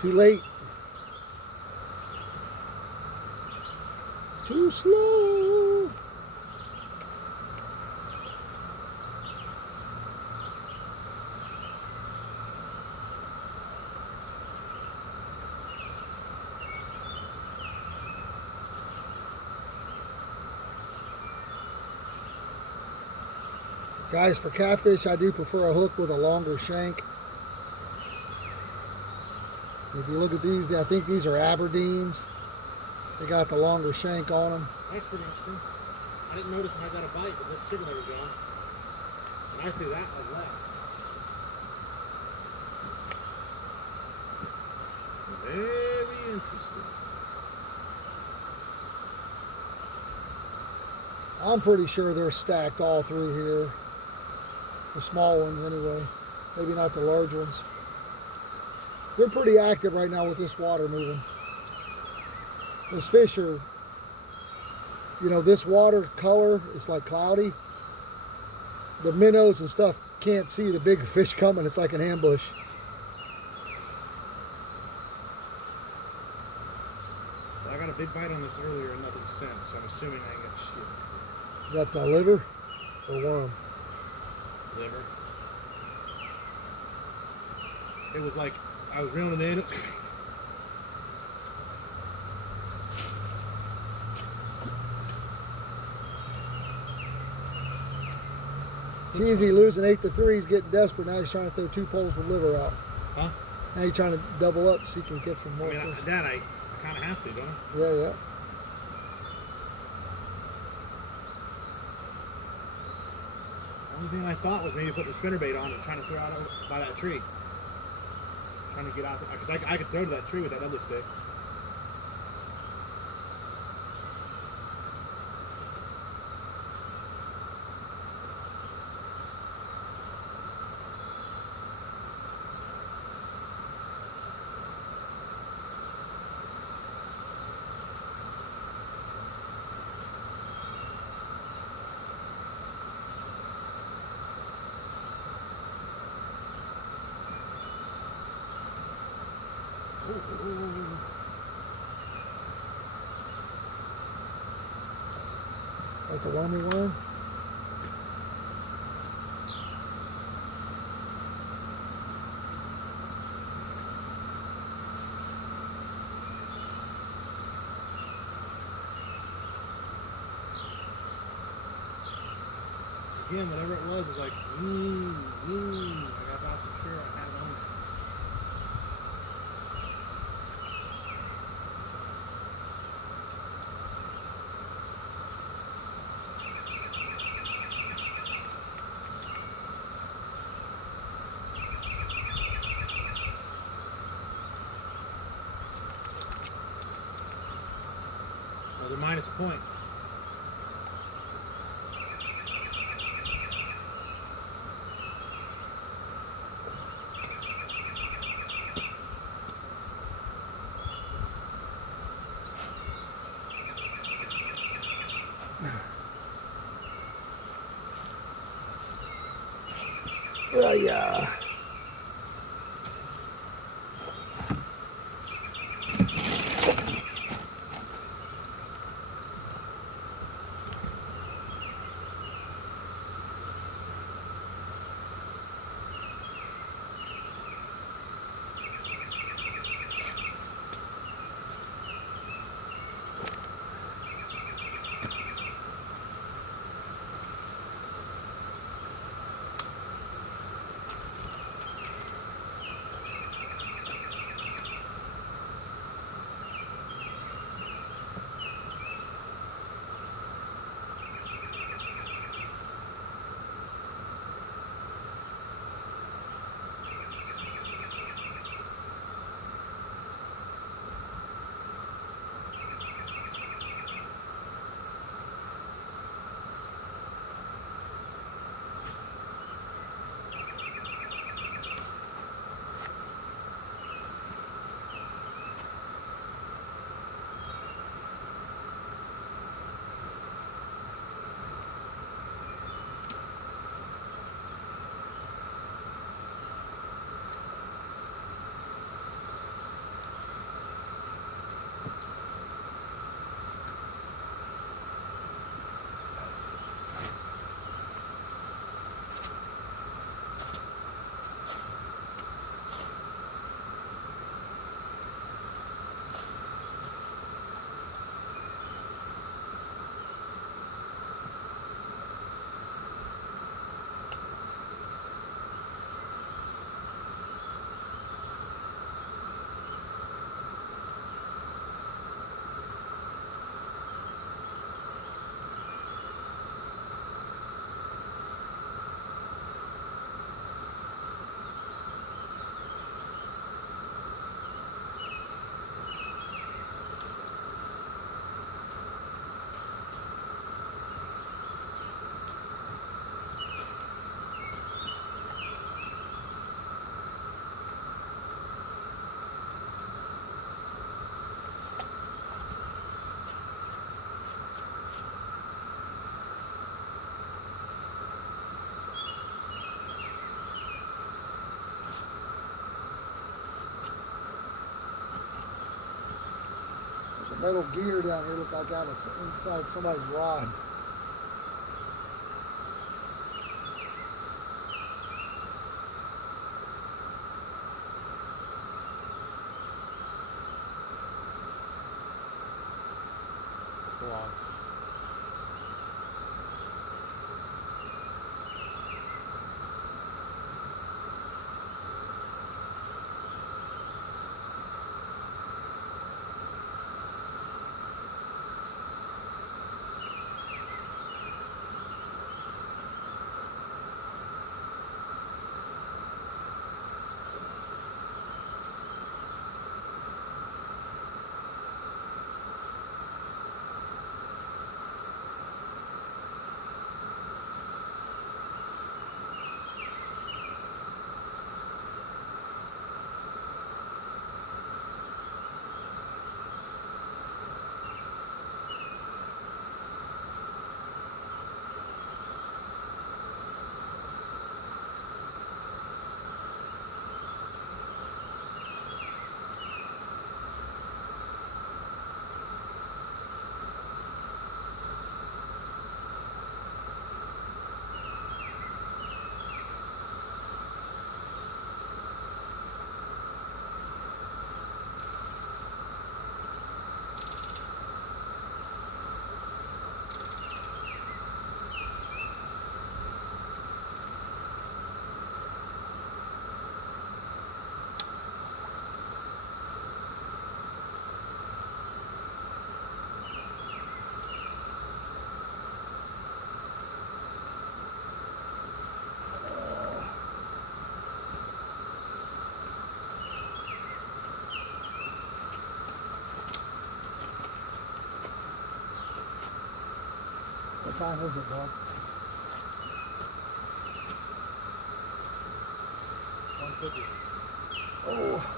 Too late. Too slow. Guys, for catfish, I do prefer a hook with a longer shank. If you look at these, I think these are Aberdeens. They got the longer shank on them. That's pretty interesting. I didn't notice when I got a bite that this chicken was gone. And I threw that like left. Very interesting. I'm pretty sure they're stacked all through here. The small ones anyway. Maybe not the large ones. They're pretty active right now with this water moving. Those fish are, you know, this water color is like cloudy. The minnows and stuff can't see the big fish coming. It's like an ambush. I got a big bite on this earlier and nothing since, so I'm assuming I ain't got shit. Is that the liver or worm? Liver. It was like, I was reeling it in. It's easy losing 8-3. He's getting desperate. Now he's trying to throw 2 poles with liver out. Huh? Now you're trying to double up so you can get some more fish. Dad, I kind of have to, don't I? Yeah. The only thing I thought was maybe putting a spinnerbait on and trying to throw out by that tree. Trying to get out there. Because I could throw to that tree with that other stick. Like the wormy worm? Again, whatever it was like, I got off the chair, I had it on. point. Yeah. There's a metal gear down here, look like out of inside somebody's rod. Go on. time is it, bud? 150. Oh.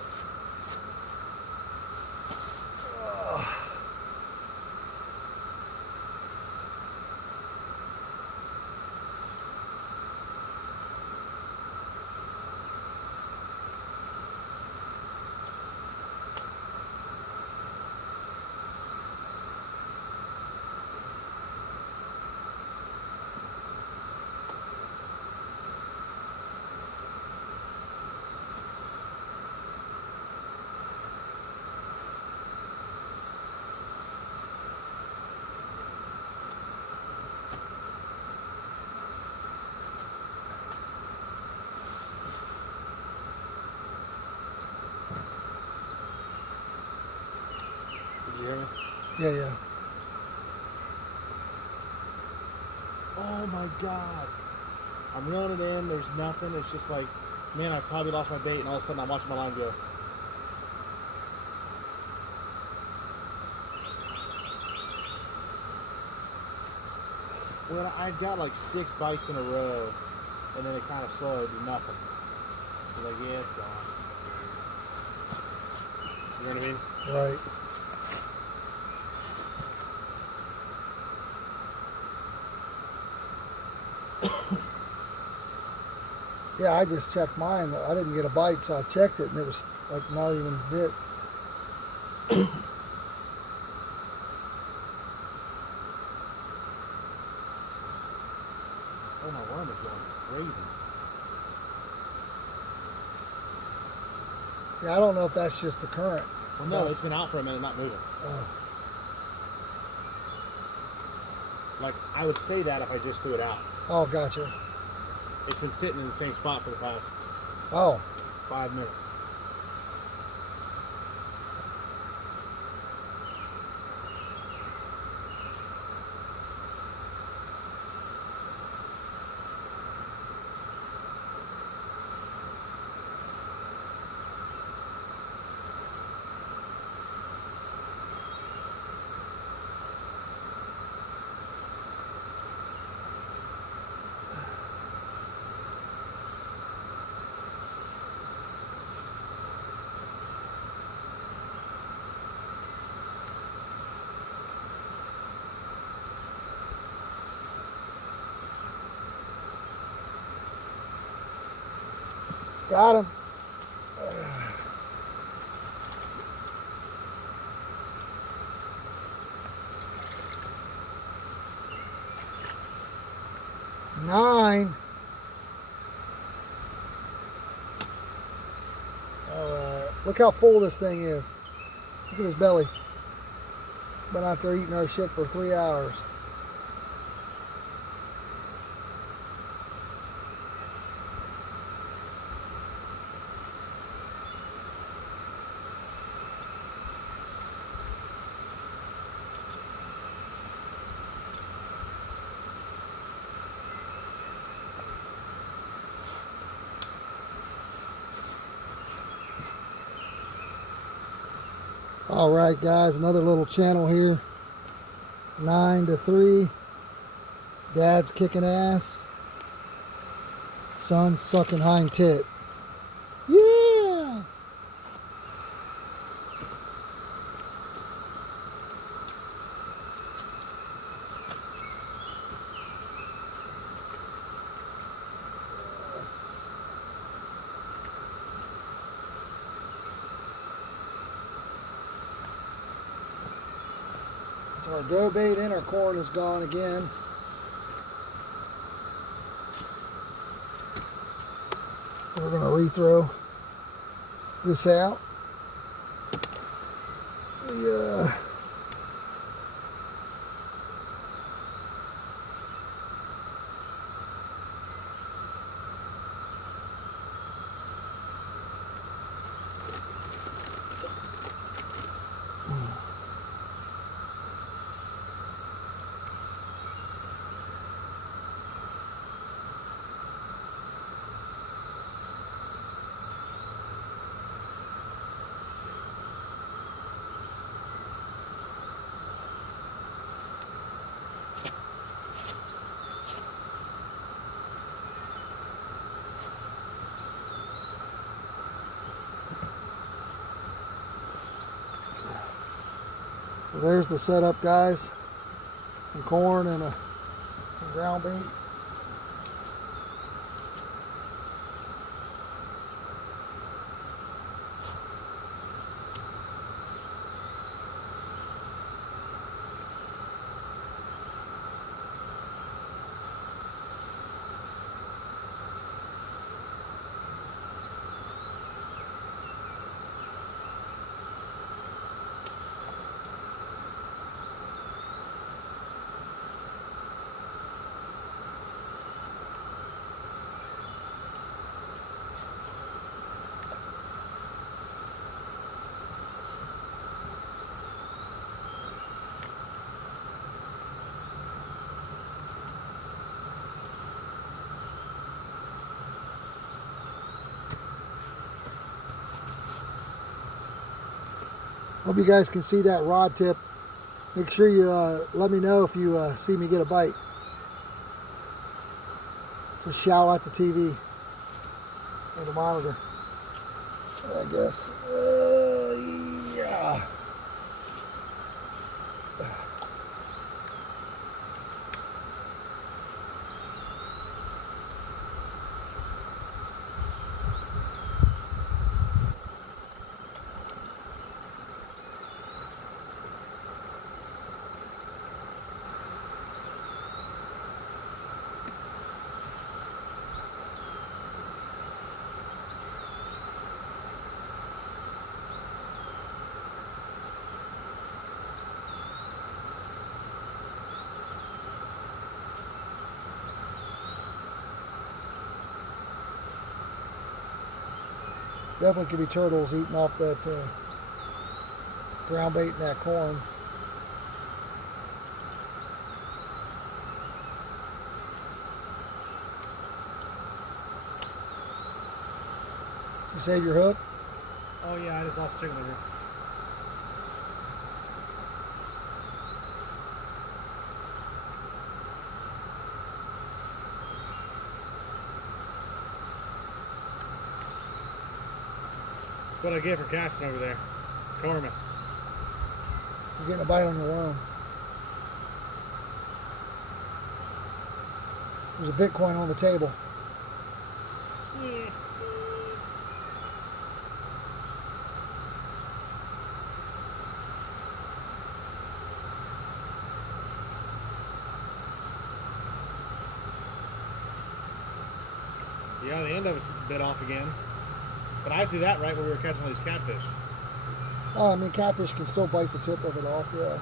Did you hear me? Yeah, yeah. Oh my god. I'm reeling it in, there's nothing. It's just like, man, I probably lost my bait, and all of a sudden I'm watching my line go. Well, I got like 6 bites in a row, and then it kind of slowed to nothing. I was like, yeah, it's gone. You know what I mean? Right. Yeah, I just checked mine. I didn't get a bite, so I checked it, and it was like not even bit. Oh, my worm is going crazy. Yeah, I don't know if that's just the current. Well, no, it's been out for a minute, not moving. Oh, Like, I would say that if I just threw it out. oh, gotcha. It's been sitting in the same spot for the past Oh, 5 minutes. got him. Nine. All right. Look how full this thing is. Look at his belly. Been out there eating our shit for 3 hours. All right, guys, another little channel here. 9-3. Dad's kicking ass. Son's sucking hind tit. Yeah! So our dough bait and our corn is gone again. We're going to rethrow this out. Yeah. So there's the setup, guys. Some corn and some ground bait. Hope you guys can see that rod tip. Make sure you let me know if you see me get a bite. Just shout at the TV or the monitor, I guess. Yeah. Definitely could be turtles eating off that ground bait and that corn. You save your hook? Oh yeah, I just lost chicken liver. What I get for casting over there. It's karma. You're getting a bite on your worm. There's a Bitcoin on the table. Yeah. Yeah, the end of it's bit off again. But I threw that right when we were catching all these catfish. Oh, I mean, catfish can still bite the tip of it off, yeah.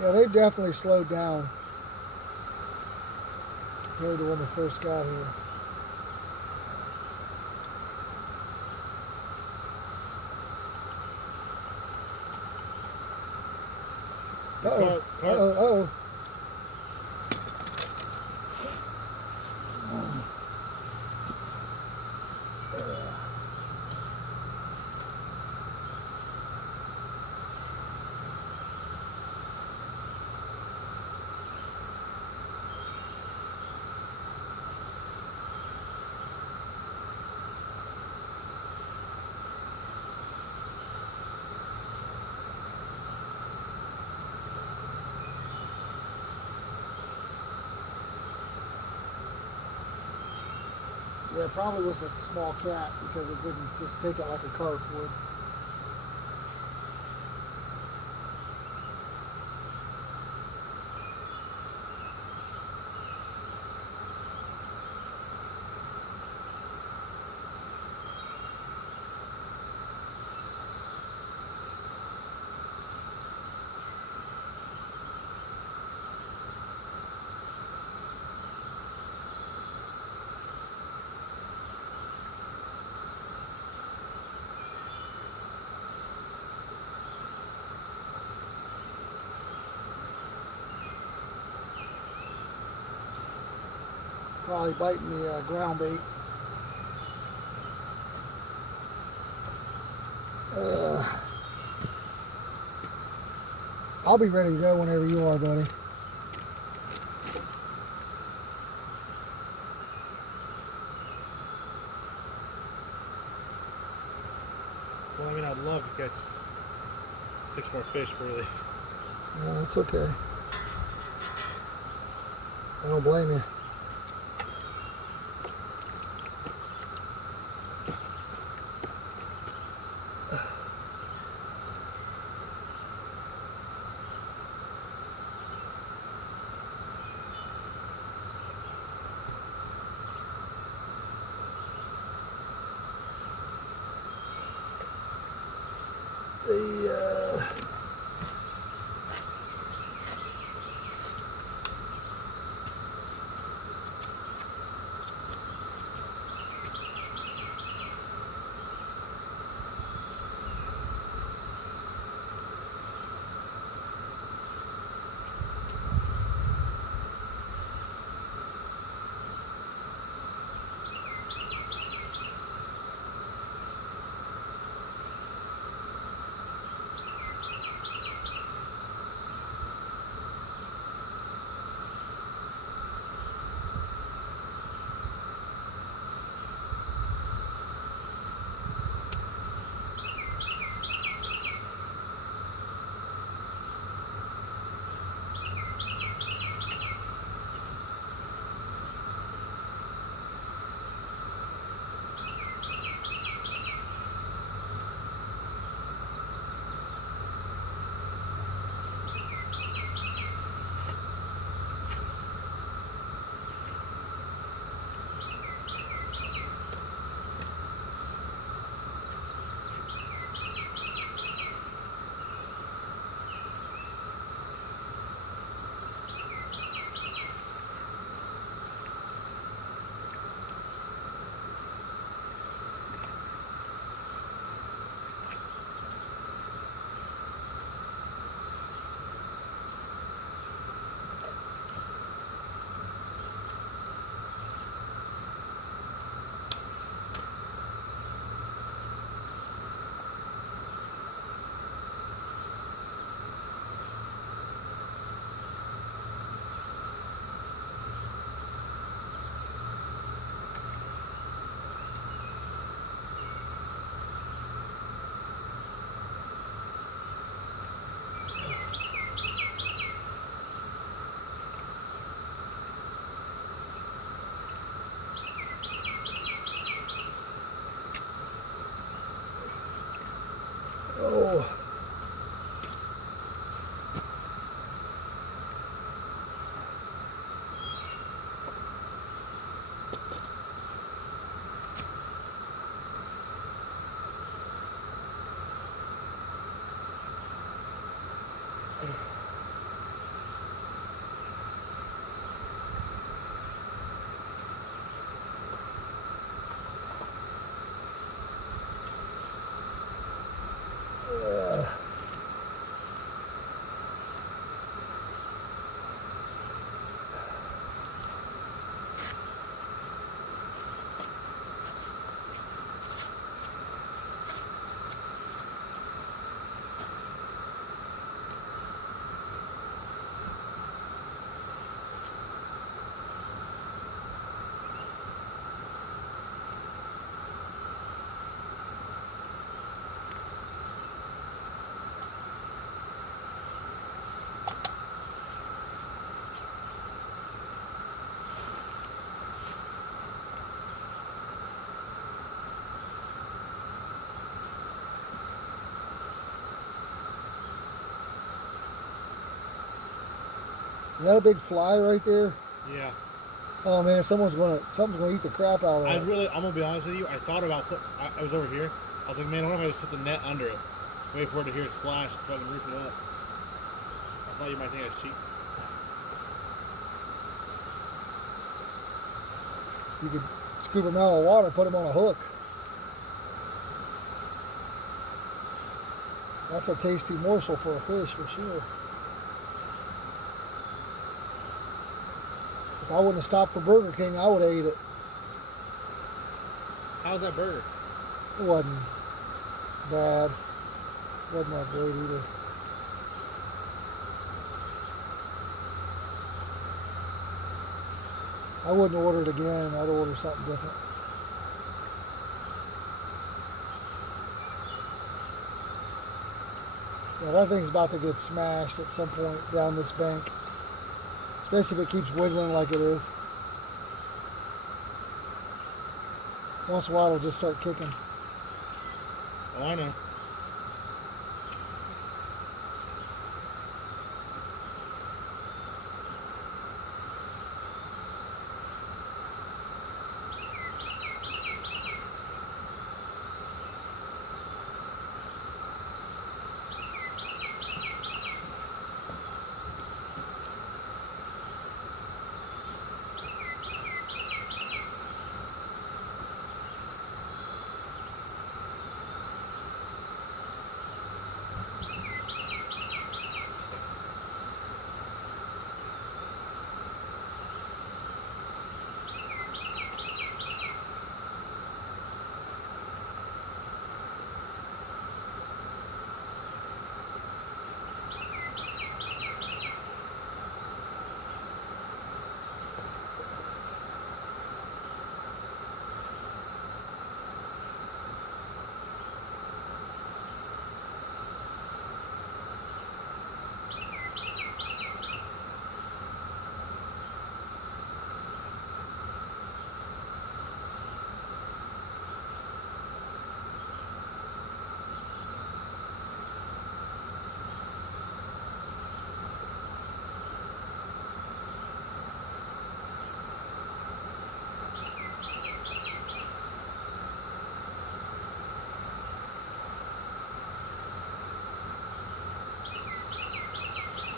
Yeah, they've definitely slowed down compared to when we first got here. Uh-oh, uh-oh, uh-oh. Yeah, it probably was a small cat because it didn't just take it like a carp would. Probably biting the ground bait. I'll be ready to go whenever you are, buddy. Well, I mean, I'd love to catch 6 more fish, really. Yeah, that's okay. I don't blame you. The oh. Is that a big fly right there? Yeah. Oh man, something's gonna eat the crap out of that. I'm gonna be honest with you. I thought about I was over here. I was like, man, what if I just put the net under it, wait for it to hear it splash, so I can roof it up. I thought you might think I was cheap. You could scoop them out of the water, put them on a hook. That's a tasty morsel for a fish for sure. If I wouldn't have stopped for Burger King, I would have ate it. How's that burger? It wasn't bad. Wasn't that great either. I wouldn't order it again. I'd order something different. Yeah, that thing's about to get smashed at some point down this bank. Especially if it keeps wiggling like it is. Once in a while it'll just start kicking. Oh, I know.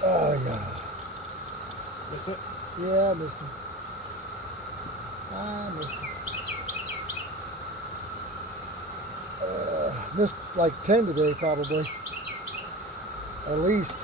Oh yeah. Miss it? Yeah, I missed him. I missed him. Missed like 10 today probably. At least.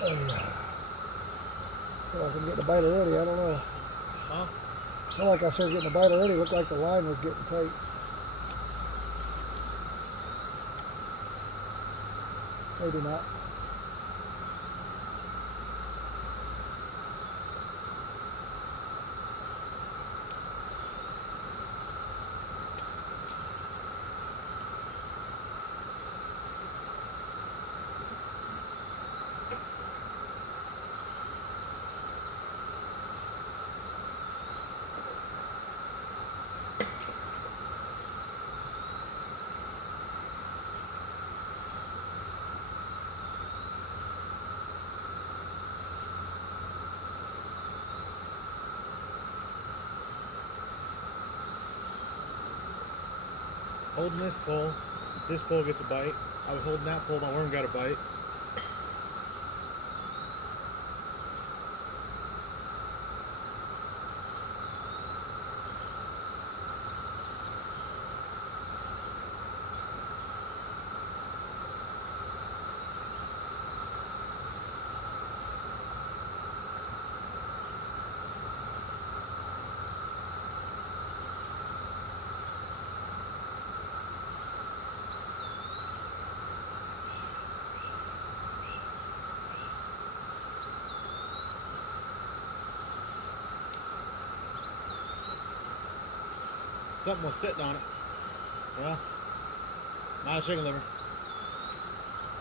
Oh yeah. Feel like I'm getting a bite already, I don't know. Huh? Feel like I started getting a bite already. Looked like the line was getting tight. Maybe not. Holding this pole gets a bite. I was holding that pole, my worm got a bite. something was sitting on it. Well, not a chicken liver.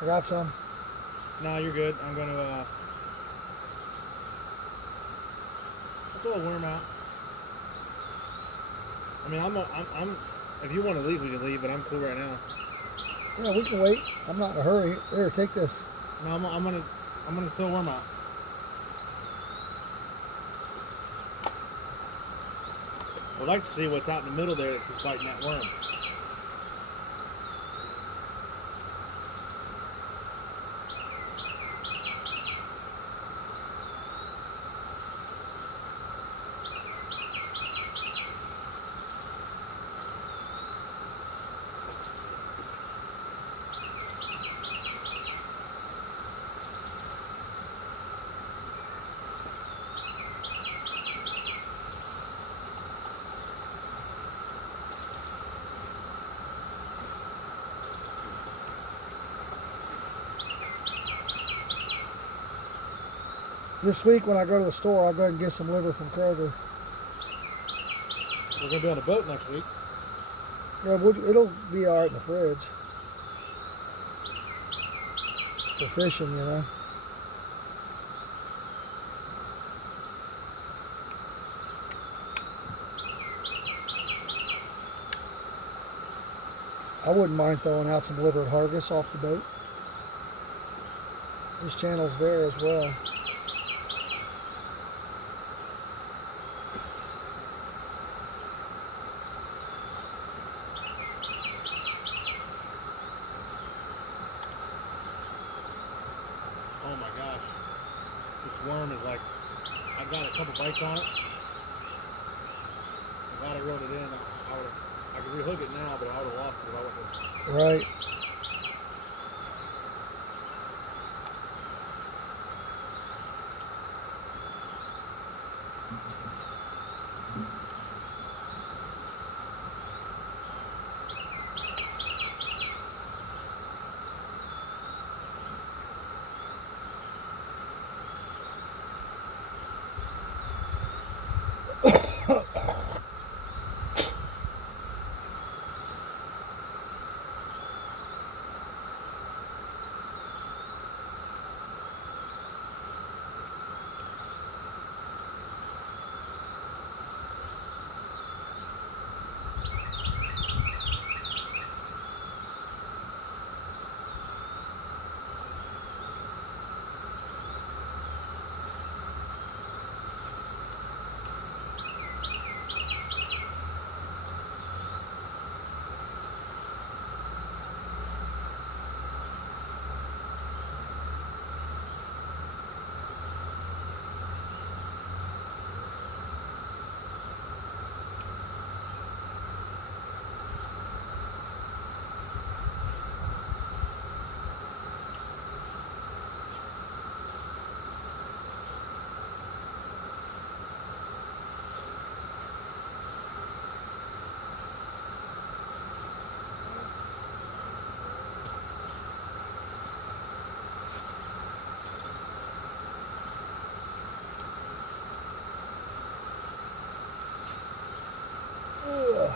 I got some. No, you're good. I'm gonna I'll throw a worm out. I mean, I'm. If you want to leave, we can leave, but I'm cool right now. Yeah, we can wait. I'm not in a hurry. Here, take this. No, I'm gonna throw a worm out. I'd like to see what's out in the middle there that keeps biting that worm. This week when I go to the store, I'll go ahead and get some liver from Kroger. We're gonna be on a boat next week. Yeah, it'll be all right in the fridge. For fishing, you know. I wouldn't mind throwing out some liver at Hargis off the boat. This channel's there as well. Oh my gosh. This worm is like, I've got a couple bites on it. If I'd have reeled it in, I could rehook it now, but I would have lost it if I wouldn't have. Right. Ugh.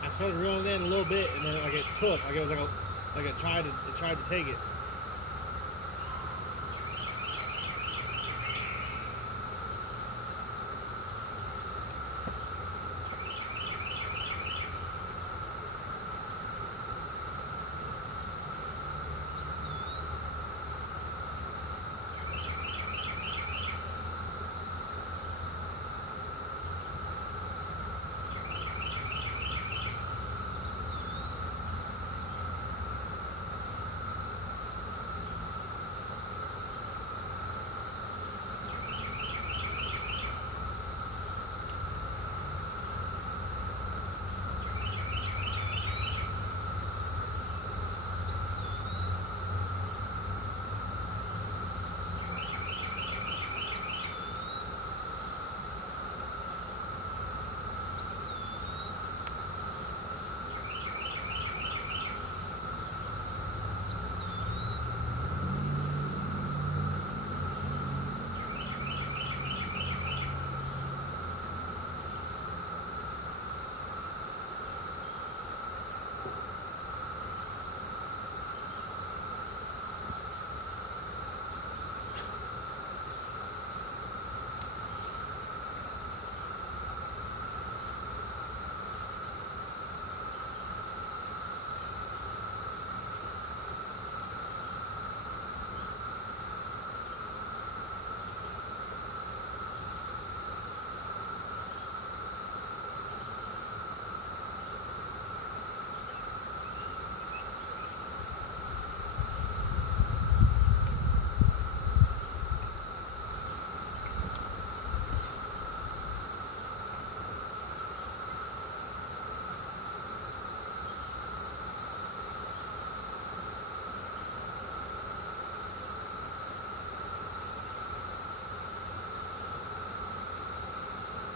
I started reeling it in a little bit, and then like it took, like it was like it tried to take it.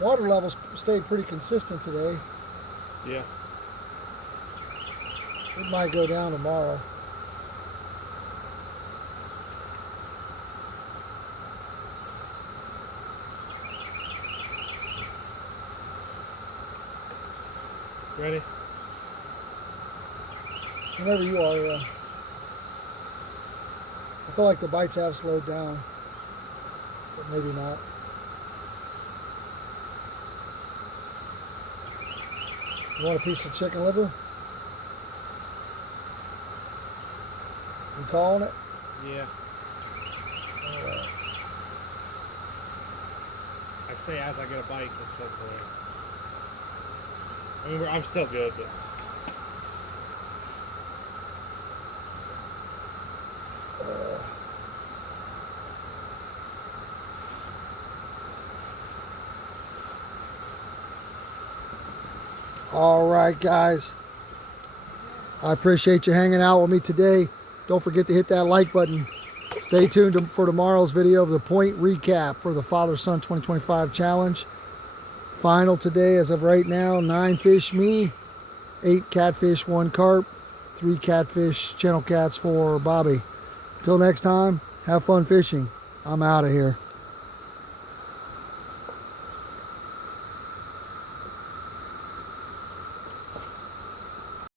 Water levels stayed pretty consistent today. Yeah. It might go down tomorrow. Ready? Whenever you are, yeah. I feel like the bites have slowed down, but maybe not. You want a piece of chicken liver? You calling it? Yeah. All right. I say as I get a bite, it's so good. I mean, I'm still good, but. All right, guys. I appreciate you hanging out with me today. Don't forget to hit that like button. Stay tuned for tomorrow's video of the point recap for the Father-Son 2025 challenge. Final today, as of right now, 9 fish me, 8 catfish, 1 carp, 3 catfish, channel cats for Bobby. Until next time, have fun fishing. I'm out of here.